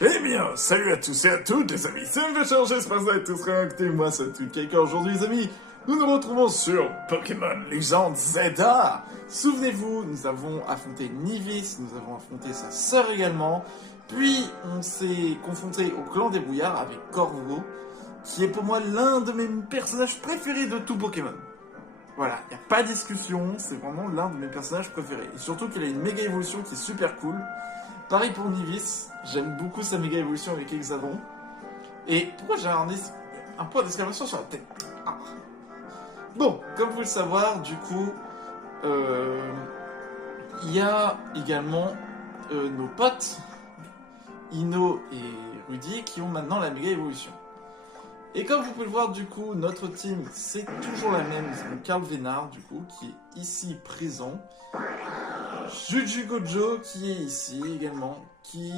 Eh bien, salut à tous et à toutes les amis, c'est MVCHAR, j'espère que vous allez tous réactés, moi c'est Tukeka. Aujourd'hui les amis, nous nous retrouvons sur Pokémon Legends Zelda. Souvenez-vous, nous avons affronté Nivis, nous avons affronté sa sœur également, puis on s'est confronté au clan des brouillards avec Corvo, qui est pour moi l'un de mes personnages préférés de tout Pokémon. Voilà, il n'y a pas de discussion, c'est vraiment l'un de mes personnages préférés. Et surtout qu'il a une méga évolution qui est super cool. Pareil pour Nivis, j'aime beaucoup sa méga évolution avec Hexadron. Et pourquoi j'ai un point d'exclamation sur la tête? Bon, comme vous le savez, du coup, il y a également nos potes, Ino et Rudy, qui ont maintenant la méga évolution. Et comme vous pouvez le voir, du coup, notre team, c'est toujours la même. Nous avons Carl Vénard, du coup, qui est ici présent. Juju Gojo, qui est ici également, qui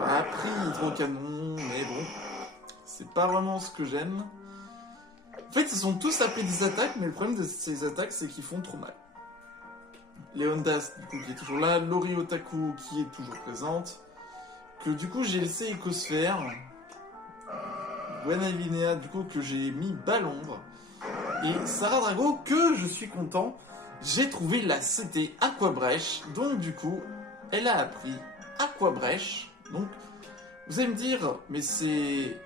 a appris Hydrocanon, mais bon, c'est pas vraiment ce que j'aime. En fait, ils sont tous appelés des attaques, mais le problème de ces attaques, c'est qu'ils font trop mal. Leondas, du coup, qui est toujours là. Lori Otaku, qui est toujours présente. Que du coup, j'ai laissé Écosphère. Gwen Avinea, du coup, que j'ai mis Balombre. Et Sarah Drago, que je suis content, j'ai trouvé la CT Aquabrèche. Donc, du coup, elle a appris Aquabrèche. Donc, vous allez me dire, mais c'est...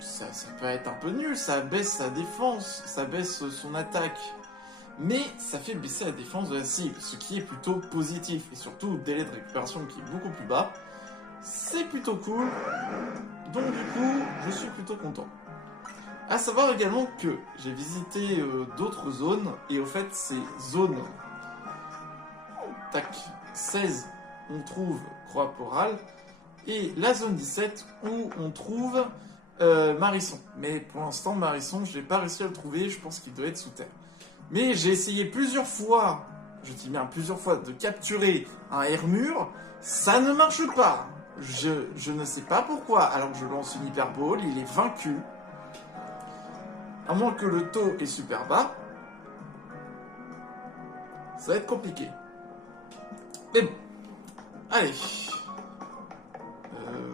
Ça peut être un peu nul, ça baisse sa défense, ça baisse son attaque. Mais ça fait baisser la défense de la cible, ce qui est plutôt positif. Et surtout, délai de récupération qui est beaucoup plus bas. C'est plutôt cool. Donc du coup, je suis plutôt content. A savoir également que j'ai visité d'autres zones. Et au fait, ces zones... Tac, 16, on trouve Croix-Porale. Et la zone 17, où on trouve Marisson. Mais pour l'instant, Marisson, je n'ai pas réussi à le trouver. Je pense qu'il doit être sous terre. Mais j'ai essayé plusieurs fois, je dis bien plusieurs fois, de capturer un Hermure. Ça ne marche pas. Je ne sais pas pourquoi. Alors que je lance une Hyper Ball, il est vaincu. À moins que le taux est super bas. Ça va être compliqué. Mais bon. Allez.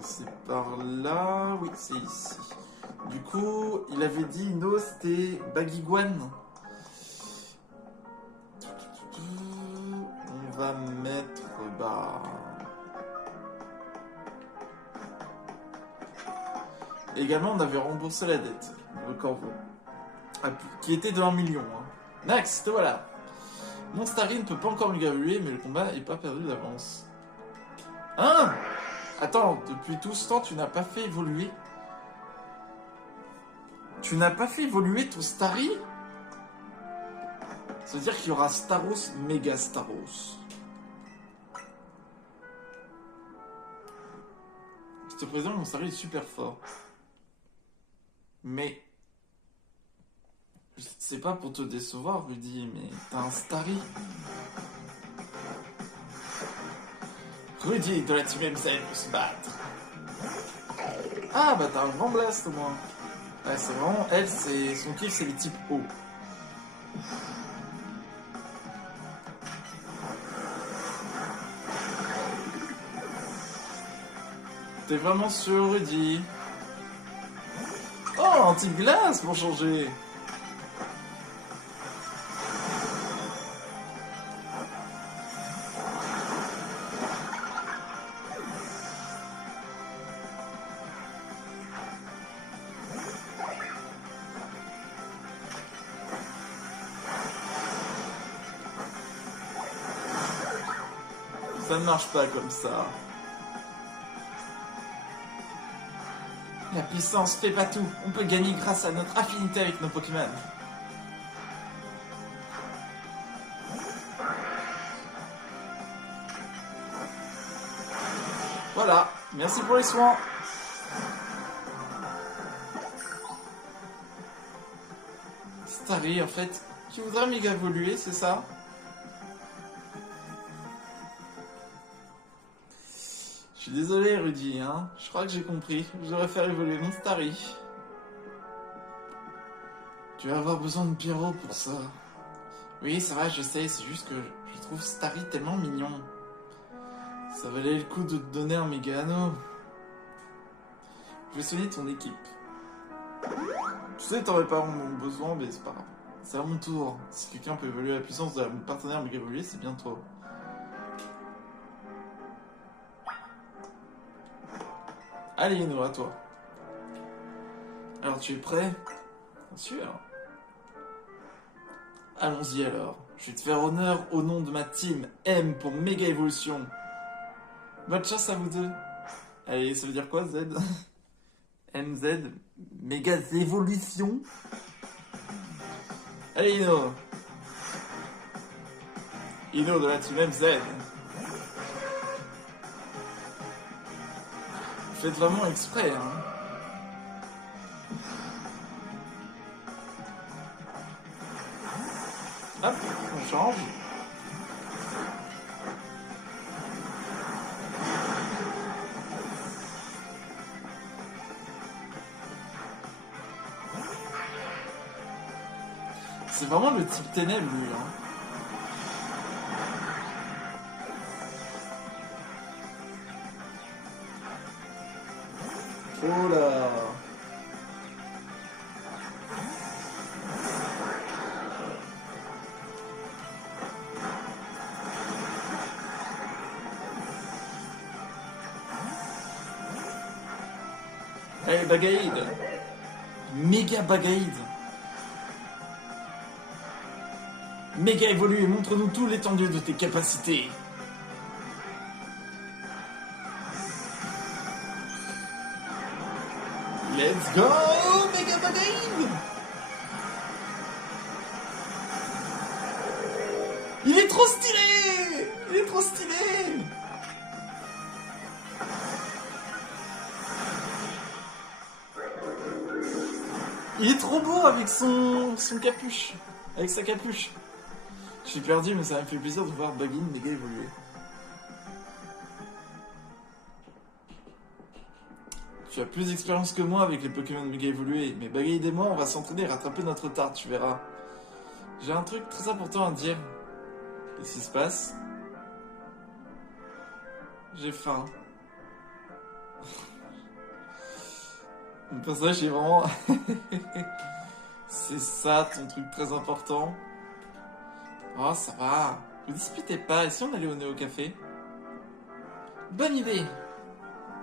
C'est par là. Oui, c'est ici. Du coup, il avait dit no, c'était Bagiguan. On va mettre... Également, on avait remboursé la dette, le Corvo, qui était de 1 million. Next, voilà. Mon Starry ne peut pas encore me évoluer, mais le combat n'est pas perdu d'avance. Hein? Attends, depuis tout ce temps, tu n'as pas fait évoluer? Tu n'as pas fait évoluer ton Starry? Ça veut dire qu'il y aura Staros, Méga Staros. Je te présente, mon Starry est super fort. Mais... C'est pas pour te décevoir, Rudy, mais t'as un Starry. Rudy de la team MZ peut se battre. Ah bah t'as un grand blast au moins. Ouais, c'est vraiment... Elle, c'est son kiff, c'est les types O. T'es vraiment sûr, Rudy? Oh, anti-glace pour changer. Ça ne marche pas comme ça. La puissance fait pas tout. On peut gagner grâce à notre affinité avec nos Pokémon. Voilà. Merci pour les soins. Starry, en fait, qui voudrait méga évoluer, c'est ça? Je suis désolé, Rudy, hein. Je crois que j'ai compris. Je devrais faire évoluer mon Starry. Tu vas avoir besoin de Pyro pour ça. Oui, ça va, je sais, c'est juste que je trouve Starry tellement mignon. Ça valait le coup de te donner un méga anneau. Je vais soigner ton équipe. Tu sais, t'aurais pas mon besoin, mais c'est pas grave. C'est à mon tour. Si quelqu'un peut évaluer la puissance de mon partenaire méga évolué, c'est bien toi. Allez, Ino, à toi. Alors, tu es prêt? Bien sûr. Allons-y alors. Je vais te faire honneur au nom de ma team M pour méga évolution. Bonne chance à vous deux. Allez, ça veut dire quoi, Z? MZ, méga évolution. Allez, Ino. Ino de la team MZ. Faites vraiment exprès, hein. Hop, on change. C'est vraiment le type ténèbres, lui, hein. Oh là. Allez, Bagaïd. Méga Bagaïd. Méga évolué, montre-nous tout l'étendue de tes capacités. Let's go, Méga Bagaïd. Il est trop stylé. Il est trop stylé. Il est trop beau avec son capuche. Avec sa capuche. Je suis perdu, mais ça me fait plaisir de voir Bagaïd méga évoluer. Tu as plus d'expérience que moi avec les Pokémon méga évolués, mais Bagaïd et moi, on va s'entraîner et rattraper notre retard, tu verras. J'ai un truc très important à dire. Qu'est-ce qui se passe? J'ai faim. Mon personnage est vraiment... C'est ça ton truc très important. Oh, ça va. Vous disputez pas. Et si on allait au Néo Café? Bonne idée.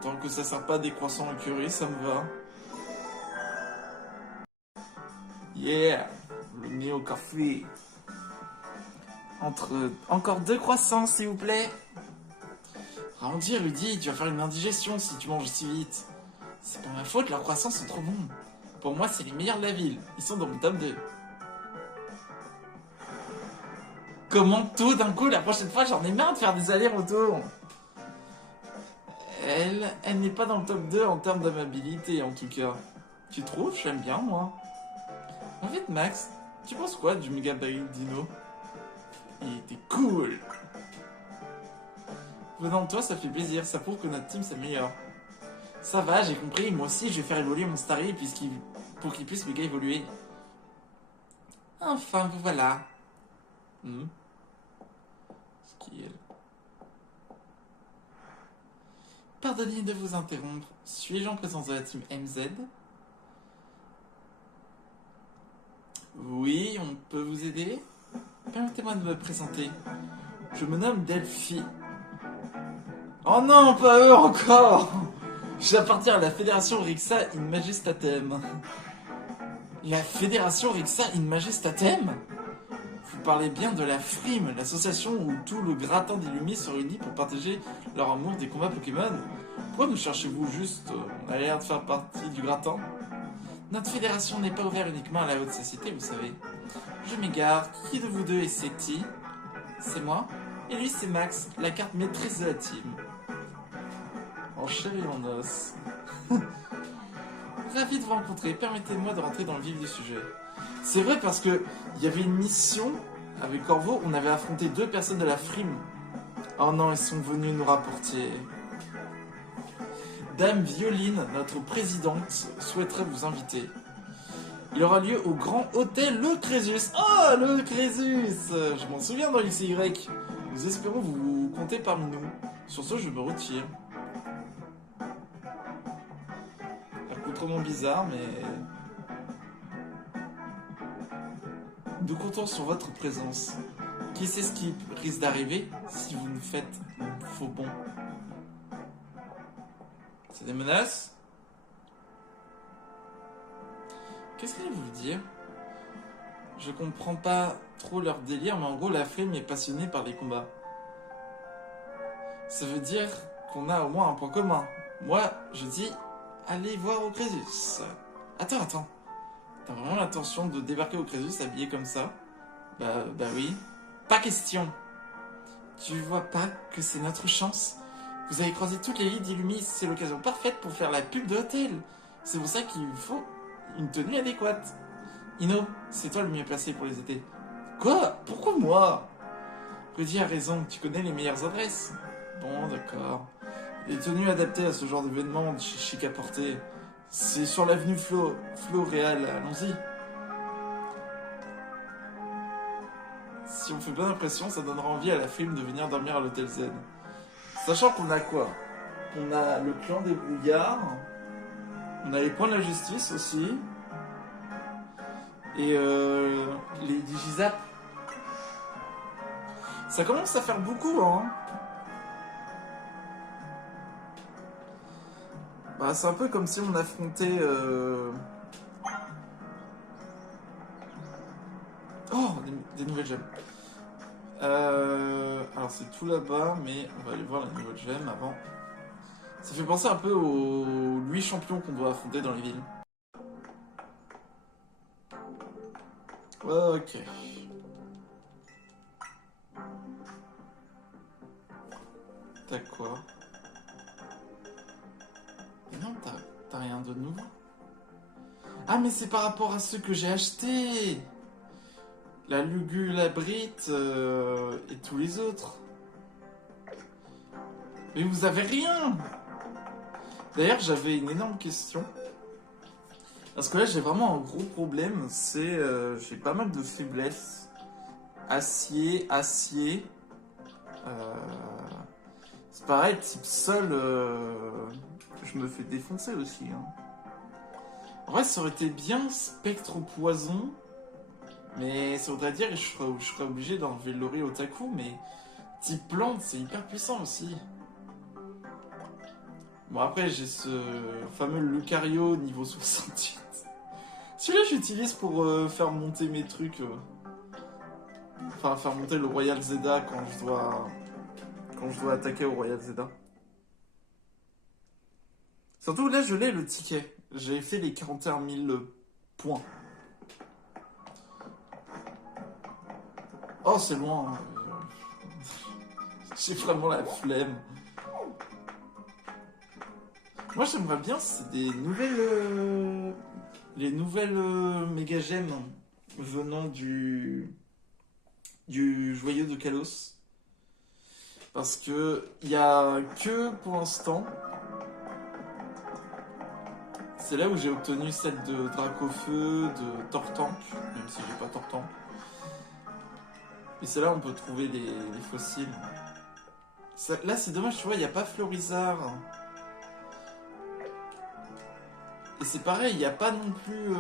Tant que ça sert pas des croissants au curry, ça me va. Yeah. Le Néo Café. Encore 2 croissants, s'il vous plaît. Randy, Rudy, tu vas faire une indigestion si tu manges si vite. C'est pas ma faute, leurs croissants sont trop bons. Pour moi, c'est les meilleurs de la ville. Ils sont dans mon top 2. Comment tout d'un coup, la prochaine fois, j'en ai marre de faire des allers-retours. Elle n'est pas dans le top 2 en termes d'amabilité, en tout cas. Tu trouves? J'aime bien, moi. En fait, Max, tu penses quoi du Mega Bagaïd Dino? Il était cool. Venant de toi, ça fait plaisir. Ça prouve que notre team s'améliore. Ça va, j'ai compris. Moi aussi, je vais faire évoluer mon Starry pour qu'il puisse méga évoluer. Enfin, vous voilà. Ce qui est... Pardonnez de vous interrompre. Suis-je en présence de la team MZ? Oui, on peut vous aider? Permettez-moi de me présenter. Je me nomme Delphi. Oh non, pas eux encore! J'appartiens à la Fédération Rixa in Majestatem. La Fédération Rixa in Majestatem? Vous parlez bien de la FRIM, l'association où tout le gratin d'Illumi se réunit pour partager leur amour des combats Pokémon. Pourquoi nous cherchez-vous juste? On a l'air de faire partie du gratin. Notre fédération n'est pas ouverte uniquement à la haute société, vous savez. Je m'égare, qui de vous deux est Seti? C'est moi. Et lui c'est Max, la carte maîtresse de la team. En chair et en os. Ravi de vous rencontrer, permettez-moi de rentrer dans le vif du sujet. C'est vrai parce que il y avait une mission avec Corvo, on avait affronté 2 personnes de la FRIM. Oh non, ils sont venus nous rapporter. Dame Violine, notre présidente, souhaiterait vous inviter. Il aura lieu au grand hôtel Le Crésus. Oh, Le Crésus! Je m'en souviens dans XY. Nous espérons vous compter parmi nous. Sur ce, je me retire. autrement bizarre, mais... Nous comptons sur votre présence. Qui sait ce qui risque d'arriver si vous nous faites faux bond? C'est des menaces? Qu'est-ce qu'ils veulent dire? Je comprends pas trop leur délire, mais en gros, la Flemme est passionnée par les combats. Ça veut dire qu'on a au moins un point commun. Moi, je dis, allez voir au Crésus. Attends. T'as vraiment l'intention de débarquer au Crésus habillé comme ça? Bah oui. Pas question. Tu vois pas que c'est notre chance? Vous avez croisé toutes les lits d'Illumis, c'est l'occasion parfaite pour faire la pub de l'hôtel. C'est pour ça qu'il faut une tenue adéquate. Ino, c'est toi le mieux placé pour les aider. Quoi? Pourquoi moi? Rudy a raison, tu connais les meilleures adresses. Bon, d'accord. Les tenues adaptées à ce genre d'événement chic à porter. C'est sur l'avenue Floréal, allons-y. Si on fait bonne impression, ça donnera envie à la Flemme de venir dormir à l'hôtel Z. Sachant qu'on a quoi? On a le clan des brouillards, on a les points de la justice aussi, et les digizap. Ça commence à faire beaucoup, hein. Bah, c'est un peu comme si on affrontait... Oh, des nouvelles gemmes. Alors c'est tout là-bas, mais on va aller voir la nouvelle gemme avant. Ça fait penser un peu aux 8 champions qu'on doit affronter dans les villes. Ok. T'as quoi? Mais non, t'as rien de nouveau. Ah, mais c'est par rapport à ceux que j'ai achetés. La Lugulabrite et tous les autres. Mais vous avez rien. D'ailleurs, j'avais une énorme question. Parce que là, j'ai vraiment un gros problème. C'est j'ai pas mal de faiblesses. Acier. C'est pareil, type sol, je me fais défoncer aussi. Hein. En vrai, ça aurait été bien spectre au poison. Mais ça voudrait dire que je serais obligé d'enlever l'ori otaku, mais type plante, c'est hyper puissant aussi. Bon, après, j'ai ce fameux Lucario niveau 68. Celui-là, j'utilise pour faire monter mes trucs. Enfin, faire monter le Royal Zeda quand je dois attaquer au Royal Zeda. Surtout, là, je l'ai le ticket. J'ai fait les 41 000 points. Oh, c'est loin. J'ai vraiment la flemme. Moi, j'aimerais bien, c'est des nouvelles... les nouvelles méga gemmes venant du joyau de Kalos. Parce que il y a que pour l'instant... C'est là où j'ai obtenu celle de Dracofeu, de Tortank, même si j'ai pas Tortank. Et c'est là où on peut trouver les fossiles. Ça, là, c'est dommage, tu vois, il n'y a pas Florizard. Et c'est pareil, il n'y a pas non plus...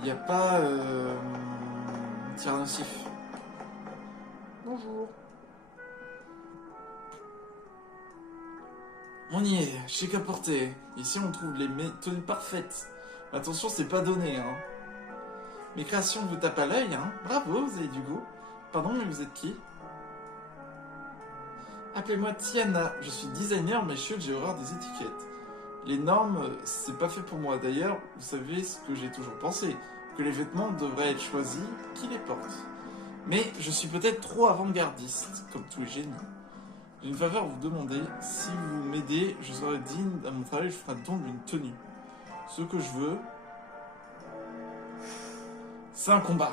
Il n'y a pas... Tyrannosif. Bonjour. On y est, chic à porter. Ici, on trouve les tenues parfaites. Attention, c'est pas donné, hein. Mes créations vous tapent à l'œil, hein. Bravo, vous avez du goût. Pardon, mais vous êtes qui? Appelez-moi Tiana. Je suis designer, mais chut, j'ai horreur des étiquettes. Les normes, c'est pas fait pour moi. D'ailleurs, vous savez ce que j'ai toujours pensé, que les vêtements devraient être choisis qui les porte. Mais je suis peut-être trop avant-gardiste, comme tous les génies. J'ai une faveur à vous demander. Si vous m'aidez, je serai digne à mon travail, je ferai don d'une tenue. Ce que je veux, c'est un combat.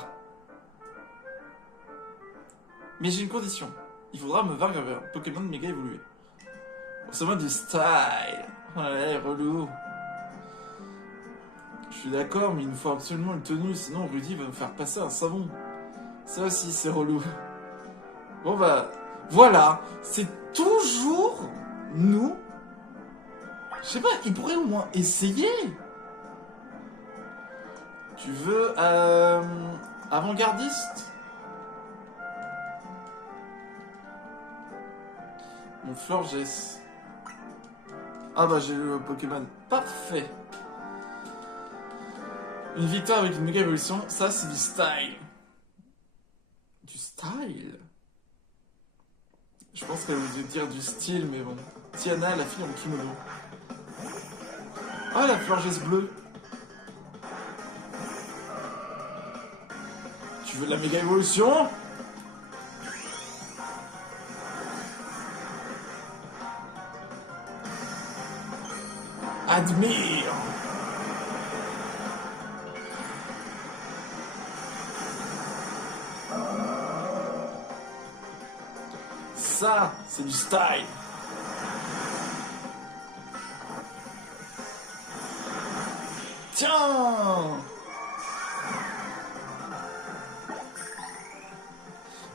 Mais j'ai une condition. Il faudra me vaincre avec un Pokémon méga évolué. C'est moi du style. Ouais, relou. Je suis d'accord, mais il nous faut absolument une tenue, sinon Rudy va me faire passer un savon. Ça aussi, c'est relou. Bon bah, voilà. C'est toujours nous Je sais pas, il pourrait au moins essayer. Tu veux avant-gardiste? Mon Florges. Ah bah j'ai le Pokémon. Parfait. Une victoire avec une méga évolution, ça c'est du style. Du style? Je pense qu'elle voulait dire du style, mais bon. Tiana, la fille en kimono. Ah, la Florges bleue. Tu veux de la méga évolution? Admire. Ça, c'est du style. Tiens!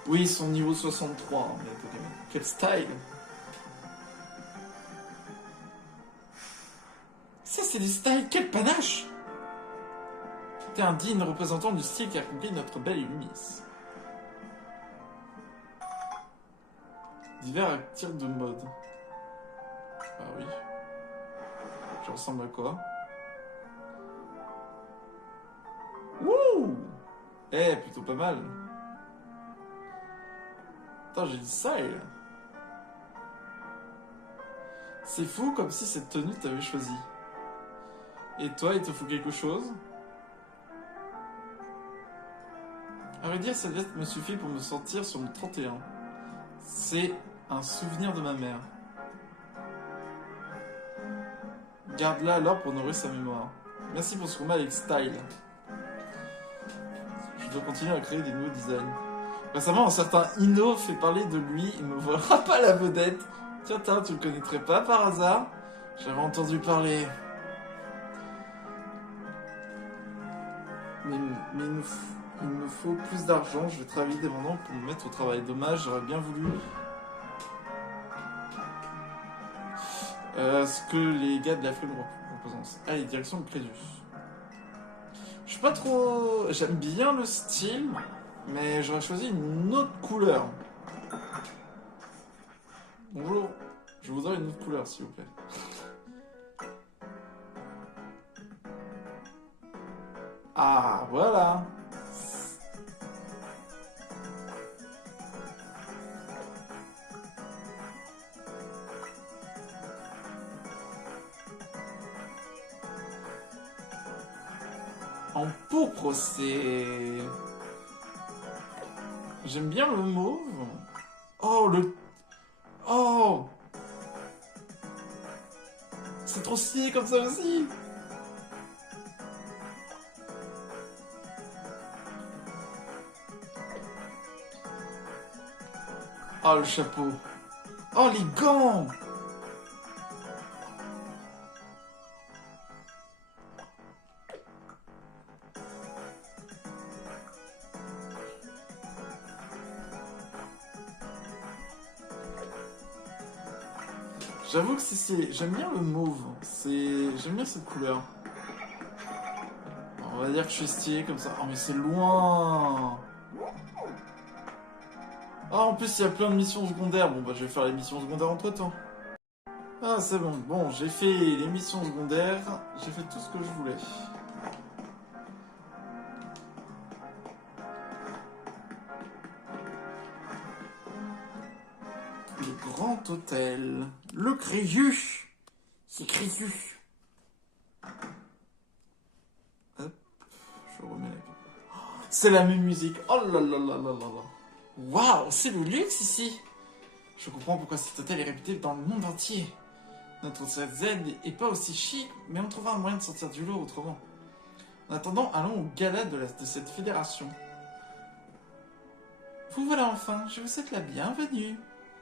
Oui, ils sont niveau 63, hein, les Pokémon. Quel style! Ça, c'est du style, quel panache! T'es un digne représentant du style qui accomplit notre belle Umis. Divers tir de mode. Ah oui. Je ressemble à quoi? Wouh! Eh, plutôt pas mal. Attends, j'ai du style. C'est fou comme si cette tenue t'avait choisi. Et toi, il te faut quelque chose? À vrai dire, cette veste me suffit pour me sentir sur mon 31. C'est un souvenir de ma mère. Garde-la alors pour nourrir sa mémoire. Merci pour ce combat avec style. Je dois continuer à créer des nouveaux designs. Récemment, un certain Ino fait parler de lui. Il ne me volera pas la vedette. Tiens, tu le connaîtrais pas par hasard? J'avais entendu parler. Mais il me faut plus d'argent. Je vais travailler dépendant pour me mettre au travail. Dommage, j'aurais bien voulu. Ce que les gars de la Flemme représentent. Allez, direction le Crédus. Je suis pas trop... J'aime bien le style, mais j'aurais choisi une autre couleur. Bonjour, je voudrais une autre couleur, s'il vous plaît. Ah, voilà. En pourpre, c'est... J'aime bien le mauve. Oh, le... Oh! C'est trop stylé comme ça aussi! Oh, le chapeau! Oh, les gants! J'avoue que c'est... J'aime bien le mauve. J'aime bien cette couleur. On va dire que je suis stylé comme ça. Oh, mais c'est loin! Ah, en plus, il y a plein de missions secondaires. Bon, bah, je vais faire les missions secondaires entre-temps. Ah, c'est bon. Bon, j'ai fait les missions secondaires. J'ai fait tout ce que je voulais. Le grand hôtel. Le Créus. C'est Créus. Hop, je remets la caméra. C'est la même musique. Oh là là là là là là. Waouh, c'est le luxe ici. Je comprends pourquoi cet hôtel est réputé dans le monde entier. Notre Z est pas aussi chic, mais on trouvera un moyen de sortir du lot autrement. En attendant, allons au gala de cette fédération. Vous voilà enfin, je vous souhaite la bienvenue.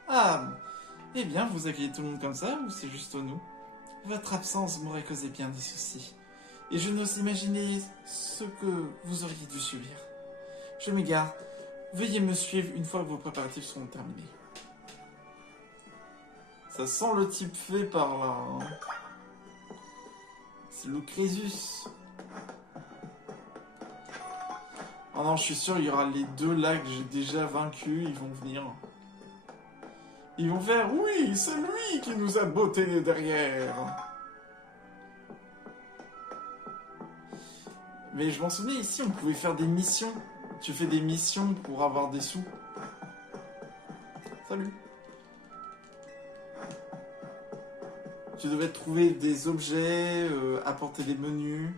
Ah, eh bien, vous accueillez tout le monde comme ça, ou c'est juste nous? Votre absence m'aurait causé bien des soucis. Et je n'ose imaginer ce que vous auriez dû subir. Je m'égare. Veuillez me suivre une fois que vos préparatifs seront terminés. Ça sent le type fait par là. Hein. C'est le Crésus. Oh non, je suis sûr, il y aura les deux là que j'ai déjà vaincus, ils vont venir. Ils vont faire, oui, c'est lui qui nous a botté derrière. Mais je m'en souvenais, ici, on pouvait faire des missions. Tu fais des missions pour avoir des sous. Salut. Tu devais trouver des objets, apporter des menus.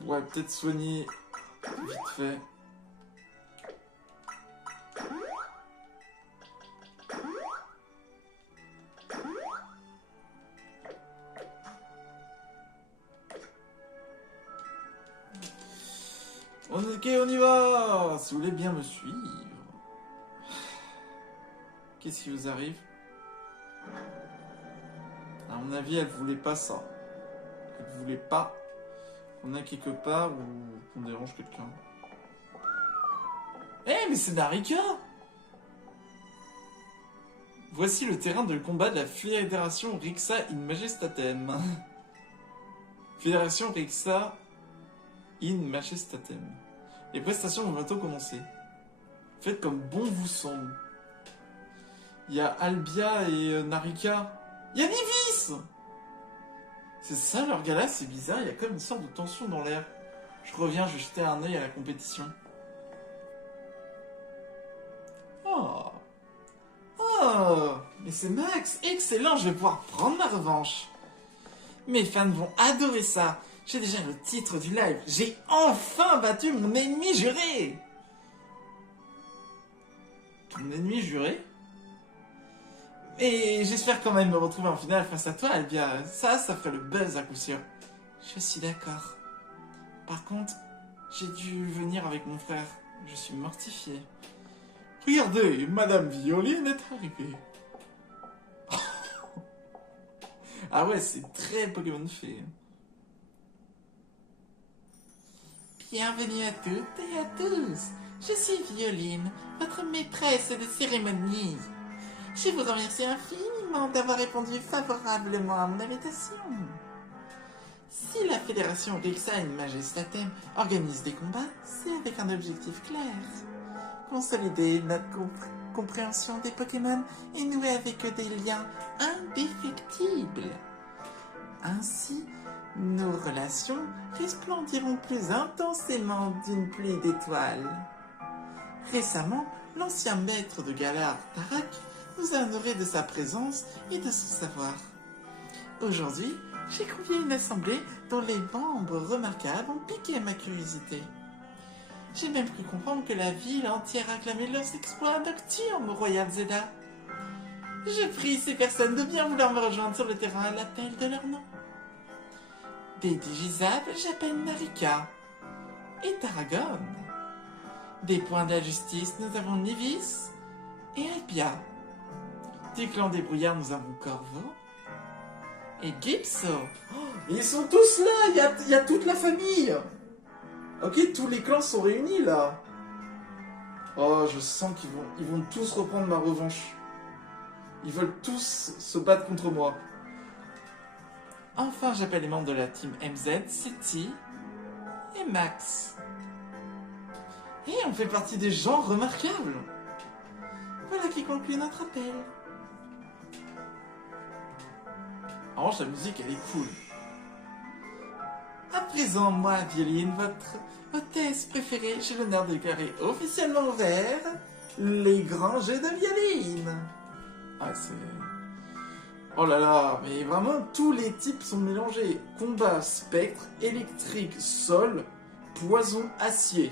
Ouais, peut-être soigner vite fait. Ok, on y va. Si vous voulez bien me suivre. Qu'est-ce qui vous arrive? À mon avis, elle voulait pas ça. Elle voulait pas qu'on aille quelque part ou qu'on dérange quelqu'un. Eh, mais c'est Narika! Voici le terrain de combat de la Fédération Rixa in Majestatem. Fédération Rixa in Majestatem. Les prestations vont bientôt commencer. Faites comme bon vous semble. Il y a Albia et Narika. Il y a Nivis! C'est ça leur gala, c'est bizarre, il y a comme une sorte de tension dans l'air. Je reviens, je vais jeter un œil à la compétition. Oh! Oh! Mais c'est Max! Excellent, je vais pouvoir prendre ma revanche. Mes fans vont adorer ça. J'ai déjà le titre du live. J'ai enfin battu mon ennemi juré! Ton ennemi juré? Et j'espère quand même me retrouver en finale face à toi, Albia. Ça ferait le buzz à coup sûr. Je suis d'accord. Par contre, j'ai dû venir avec mon frère. Je suis mortifié. Regardez, Madame Violine est arrivée. Ah ouais, c'est très Pokémon fait. Bienvenue à toutes et à tous. Je suis Violine, votre maîtresse de cérémonie. Je vous remercie infiniment d'avoir répondu favorablement à mon invitation. Si la Fédération Rixa in Majestatem organise des combats, c'est avec un objectif clair. Consolider notre compréhension des Pokémon et nouer avec eux des liens indéfectibles. Ainsi, nos relations resplendiront plus intensément d'une pluie d'étoiles. Récemment, l'ancien maître de Galar, Tarak, nous a honorés de sa présence et de son savoir. Aujourd'hui, j'ai convié une assemblée dont les membres remarquables ont piqué ma curiosité. J'ai même cru comprendre que la ville entière acclamait leurs exploits nocturnes au Royal Zeda. Je prie ces personnes de bien vouloir me rejoindre sur le terrain à l'appel de leur nom. Des Digisables, j'appelle Narika et Tarragon. Des points de la justice, nous avons Nivis et Albia. Du clan des brouillards, nous avons Corvo et Gypso. Oh, ils sont tous là, il y a toute la famille. Ok, tous les clans sont réunis là. Oh, je sens qu'ils vont tous reprendre ma revanche. Ils veulent tous se battre contre moi. Enfin, j'appelle les membres de la team MZ, City et Max. Et on fait partie des gens remarquables. Voilà qui conclut notre appel. En revanche, la musique, elle est cool. À présent, moi, Violine, votre hôtesse préférée, j'ai l'honneur de déclarer officiellement ouvert les grands jeux de Violine. Ah, c'est... Oh là là, mais vraiment, tous les types sont mélangés. Combat, spectre, électrique, sol, poison, acier.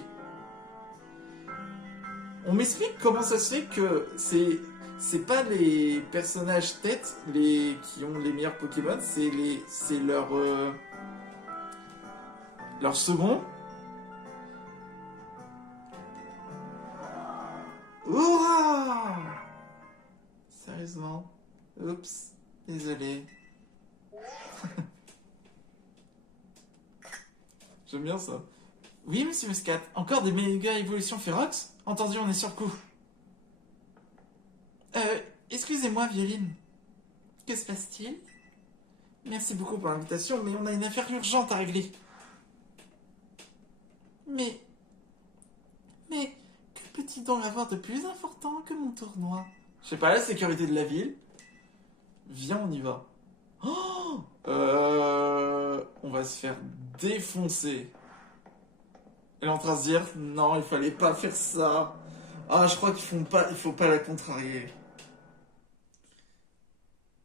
On m'explique comment ça se fait que c'est pas les personnages têtes qui ont les meilleurs Pokémon, c'est leur second. Hurrah! Sérieusement? Oups, désolé. J'aime bien ça. Oui, monsieur Muscat, encore des méga évolutions Férox? Entendu, on est sur le coup. Excusez-moi, Violine. Que se passe-t-il? Merci beaucoup pour l'invitation, mais on a une affaire urgente à régler. Mais que peut-il donc avoir de plus important que mon tournoi? Je sais pas, la sécurité de la ville. Viens, on y va. Oh, on va se faire défoncer. Elle est en train de se dire, non, il fallait pas faire ça. Ah, je crois il faut pas la contrarier.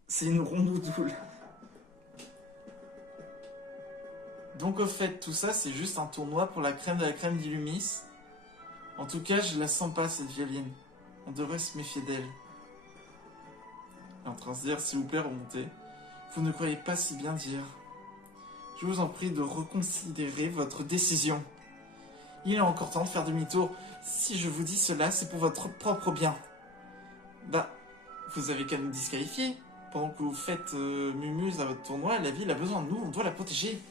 C'est une rondoudoule. Donc au fait, tout ça, c'est juste un tournoi pour la crème de la crème d'Illumis. En tout cas, je la sens pas, cette violine. On devrait se méfier d'elle. Elle est en train de se dire, s'il vous plaît, remontez. Vous ne croyez pas si bien dire. Je vous en prie de reconsidérer votre décision. Il est encore temps de faire demi-tour. Si je vous dis cela, c'est pour votre propre bien. Bah, vous avez qu'à nous disqualifier. Pendant que vous faites mumuse à votre tournoi, la ville a besoin de nous, on doit la protéger.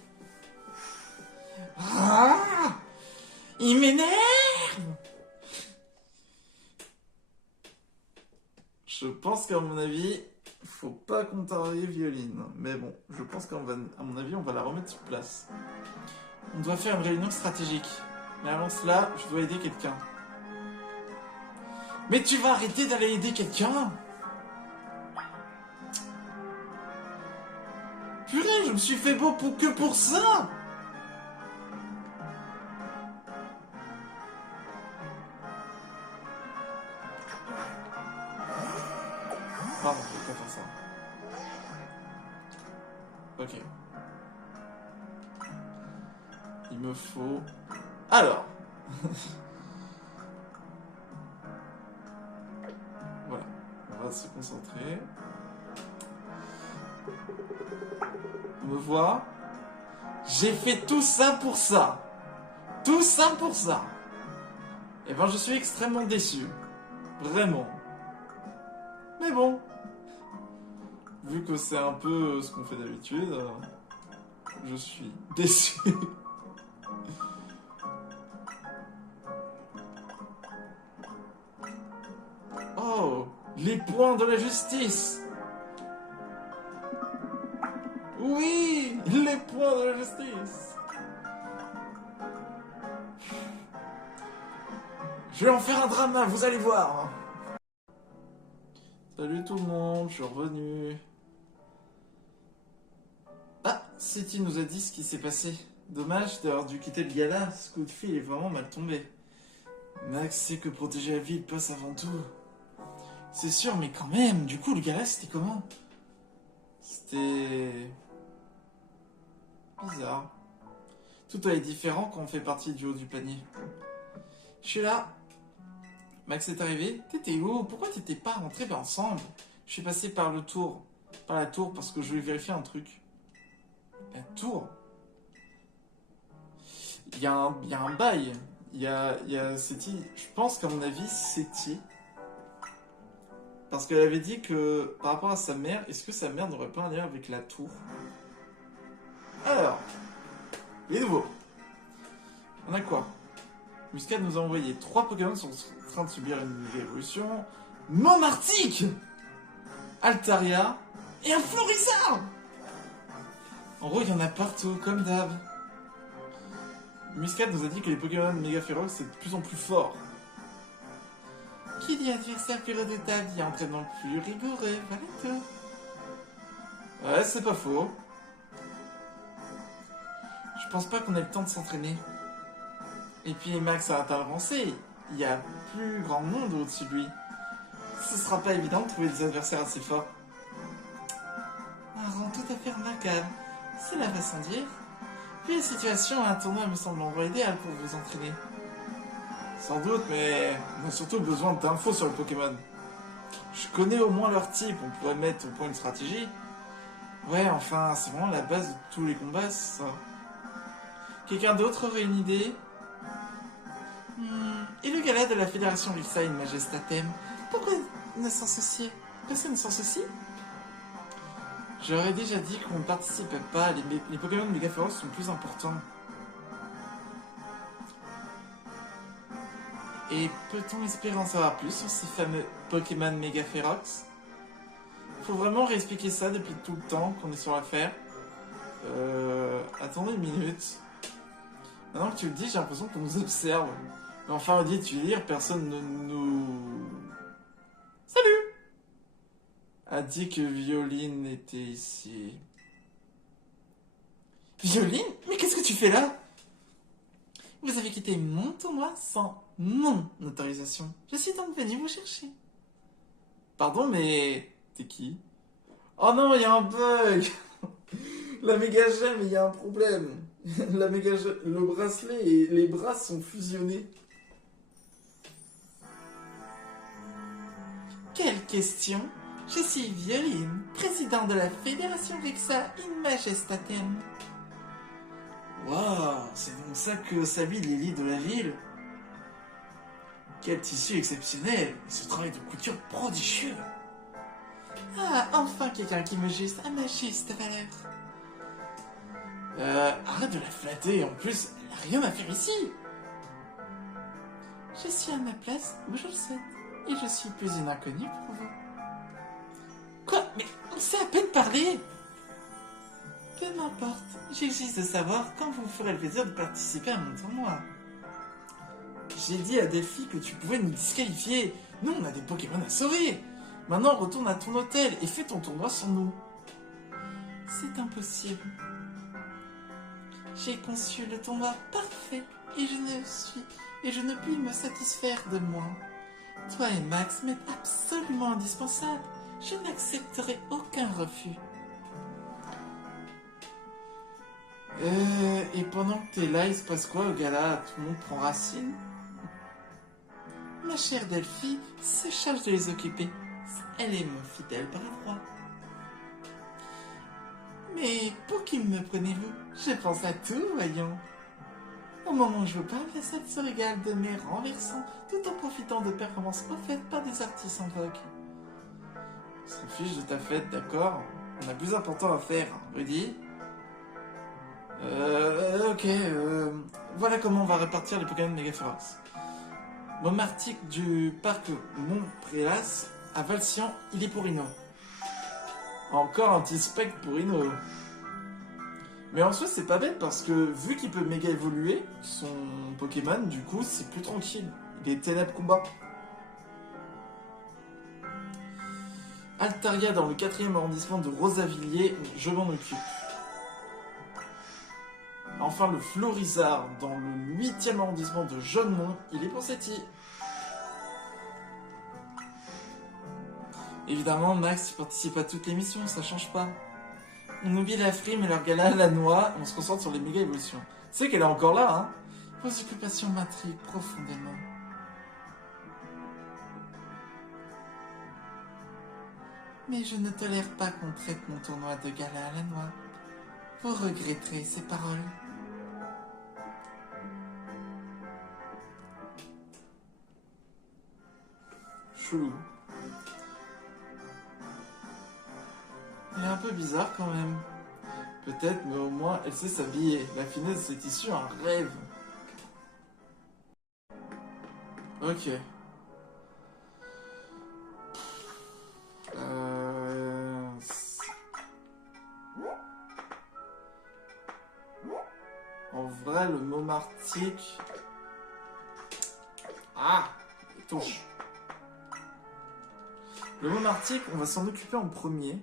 Ah, il m'énerve. Je pense qu'à mon avis, faut pas contrarier Violine. Mais bon, je pense qu'à mon avis, on va la remettre sur place. On doit faire une réunion stratégique. Mais avant cela, je dois aider quelqu'un. Mais tu vas arrêter d'aller aider quelqu'un? Purée, je me suis fait beau que pour ça. Pardon, je vais pas faire ça. Ok. Il me faut... Alors. Voilà. On va se concentrer. On me voit. J'ai fait tout ça pour ça. Tout ça pour ça. Et ben je suis extrêmement déçu. Vraiment. Mais bon. Vu que c'est un peu ce qu'on fait d'habitude, je suis déçu. Oh, les points de la justice. Oui, les points de la justice. Je vais en faire un drama, vous allez voir. Salut tout le monde, je suis revenu. Ah, City nous a dit ce qui s'est passé. Dommage d'avoir dû quitter le gala, ce coup de fil est vraiment mal tombé. Max sait que protéger la ville passe avant tout. C'est sûr, mais quand même, du coup, le gala, c'était comment? C'était... bizarre. Tout est différent quand on fait partie du haut du panier. Je suis là. Max est arrivé. T'étais où? Pourquoi t'étais pas rentrés ensemble? Je suis passé par la tour parce que je voulais vérifier un truc. La tour? Il y a un bail. Il y a Seti. Je pense qu'à mon avis, Seti. Parce qu'elle avait dit que par rapport à sa mère, est-ce que sa mère n'aurait pas un lien avec la tour? Alors, les nouveaux. On a quoi? Muscade nous a envoyé 3 Pokémon qui sont en train de subir une révolution. Momartic, Altaria et un Florissard. En gros, il y en a partout, comme d'hab. Muscade nous a dit que les Pokémon méga féroces c'est de plus en plus fort. Qui dit adversaire plus redoutable dit entraînement plus rigoureux, voilà tout. Ouais, c'est pas faux. Je pense pas qu'on ait le temps de s'entraîner. Et puis Max a avancé, il y a plus grand monde au-dessus de lui. Ce sera pas évident de trouver des adversaires assez forts. Un rang tout à fait remarquable, cela va sans dire. Puis la situation à un tournoi me semble en idéal pour vous entraîner. Sans doute, mais on a surtout besoin d'infos sur le Pokémon. Je connais au moins leur type, on pourrait mettre au point une stratégie. Ouais, enfin, c'est vraiment la base de tous les combats, ça. Quelqu'un d'autre aurait une idée? Et le gala de la Fédération Vixine Majestatem, pourquoi ne s'en soucier? Personne ne s'en soucie? J'aurais déjà dit qu'on ne participait pas, les Pokémon méga féroces sont plus importants. Et peut-on espérer en savoir plus sur ces fameux Pokémon méga féroces? Faut vraiment réexpliquer ça depuis tout le temps qu'on est sur l'affaire. Attendez une minute. Maintenant que tu le dis, j'ai l'impression qu'on nous observe. Mais enfin, Rudy, tu veux dire, personne ne nous... Salut! A dit que Violine était ici. Violine? Mais qu'est-ce que tu fais là? Vous avez quitté mon tournoi sans mon autorisation. Je suis donc venu vous chercher. Pardon, mais... T'es qui? Oh non, il y a un bug! La méga gemme, il y a un problème. La méga gemme, le bracelet et les bras sont fusionnés. Quelle question? Je suis Violine, président de la Fédération Rixa in Majestatem. Waouh, c'est donc ça que s'habillent l'élite de la ville. Quel tissu exceptionnel, et ce travail de couture prodigieux. Ah, enfin quelqu'un qui me juge à ma juste valeur. Arrête de la flatter, en plus, elle n'a rien à faire ici. Je suis à ma place où je le souhaite, et je suis plus une inconnue pour vous. Quoi? Mais on sait à peine parler. Peu m'importe, j'ai juste de savoir quand vous me ferez le plaisir de participer à mon tournoi. J'ai dit à Delphi que tu pouvais nous disqualifier. Nous, on a des Pokémon à sauver. Maintenant, retourne à ton hôtel et fais ton tournoi sans nous. C'est impossible. J'ai conçu le tournoi parfait et je ne puis me satisfaire de moi. Toi et Max m'êtes absolument indispensables. Je n'accepterai aucun refus. Et pendant que t'es là, il se passe quoi au gala? Tout le monde prend racine? Ma chère Delphi se charge de les occuper. Elle est mon fidèle bras droit. Mais pour qui me prenez-vous? Je pense à tout, voyons. Au moment où je vous parle, la salle se régale de mes renversants, tout en profitant de performances offertes par des artistes en vogue. On s'en fiche de ta fête, d'accord? On a plus important à faire, Rudy. Ok, voilà comment on va répartir les Pokémon méga féroces. Momartic du parc Montprélas à Valcian, il est pour Ino. Encore un petit spectre pour Ino. Mais en soi, c'est pas bête parce que vu qu'il peut méga évoluer, son Pokémon, du coup, c'est plus tranquille. Il est ténèbres combat. Altaria dans le 4e arrondissement de Rosavilliers, je m'en occupe. Enfin, le Florizard dans le 8e arrondissement de Jeunemont, il est pour Seti. Évidemment, Max participe à toutes les missions, ça change pas. On oublie la frime et leur gala à la noix, on se concentre sur les méga évolutions. Tu sais qu'elle est encore là, hein? Vos occupations m'intriguent profondément. Mais je ne tolère pas qu'on traite mon tournoi de gala à la noix. Vous regretterez ces paroles. Chelou. Elle est un peu bizarre quand même. Peut-être, mais au moins elle sait s'habiller. La finesse de cet tissu, un rêve. Ok. En vrai, le Momartic... Ah, il touche. Le Momartic, on va s'en occuper en premier.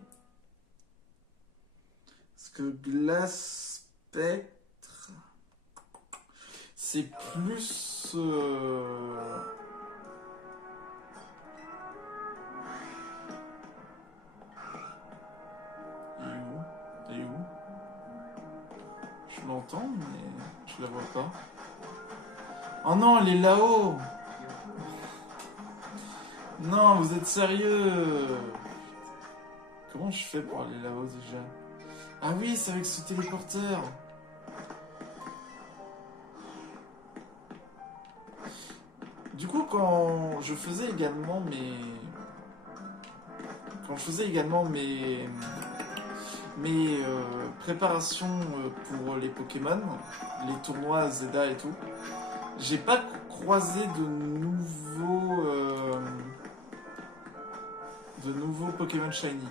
Parce que Glace Spectre, c'est plus... Il est où? Je l'entends, mais je la vois pas. Oh non, elle est là-haut! Non, vous êtes sérieux? Comment je fais pour aller là-haut déjà? Ah oui, c'est avec ce téléporteur. Du coup, quand je faisais également mes préparations pour les Pokémon, les tournois Zelda et tout, j'ai pas croisé de nouveaux Pokémon Shiny.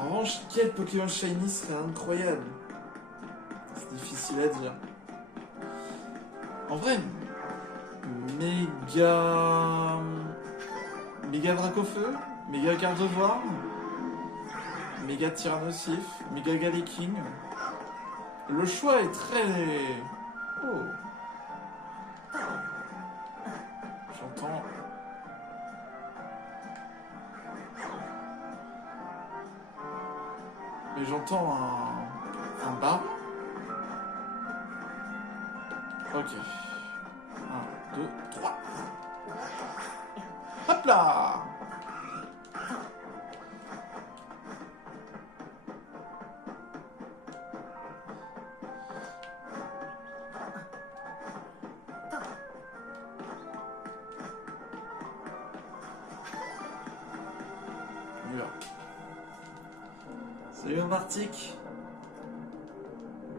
En revanche, quel Pokémon Shiny serait incroyable? C'est difficile à dire. En vrai, Méga Dracofeu, Méga Gardevoir, Méga Tyrannosif, Méga Galeking. Le choix est très... Oh. J'entends... Mais j'entends un baron. Ok. 1, 2, 3. Hop là! On y va. Salut Momartic.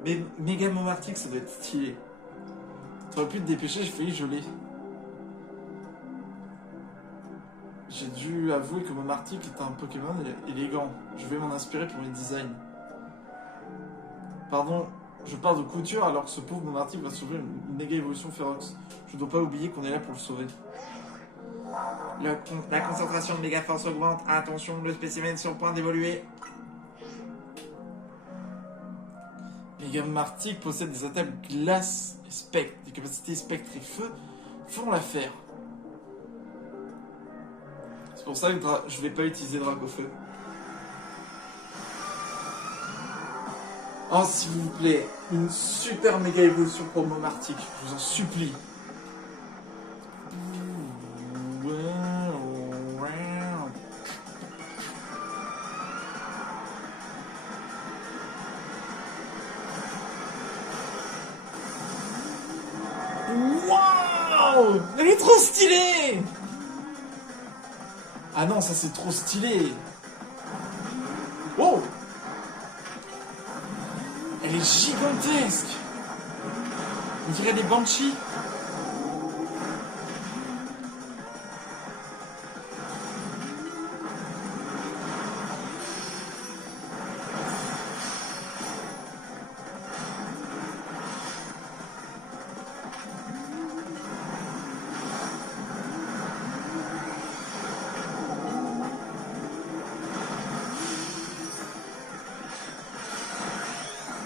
Mais Méga Momartic, ça doit être stylé. T'aurais pu te dépêcher, j'ai failli geler. J'ai dû avouer que Momartic était un Pokémon élégant. Je vais m'en inspirer pour mes designs. Pardon, je parle de couture alors que ce pauvre Momartic va sauver une méga évolution féroce. Je ne dois pas oublier qu'on est là pour le sauver. La concentration de méga force augmente. Attention, le spécimen est sur le point d'évoluer. Méga Momartic possède des attaques glace et spectre. Des capacités spectre et feu font l'affaire. C'est pour ça que je vais pas utiliser Dracofeu. Oh, s'il vous plaît, une super méga évolution pour Momartic, je vous en supplie. Waouh! Elle est trop stylée! Ah non, ça c'est trop stylé! Oh! Elle est gigantesque! On dirait des Banshees.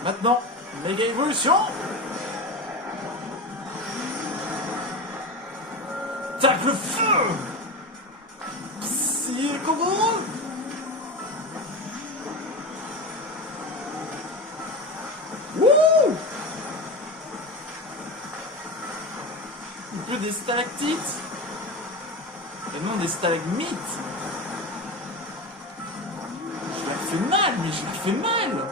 Maintenant, méga évolution. Tac le feu. C'est comment? Wouh! Un peu des stalactites. Et non des stalagmites. Je la fais mal, mais je la fais mal.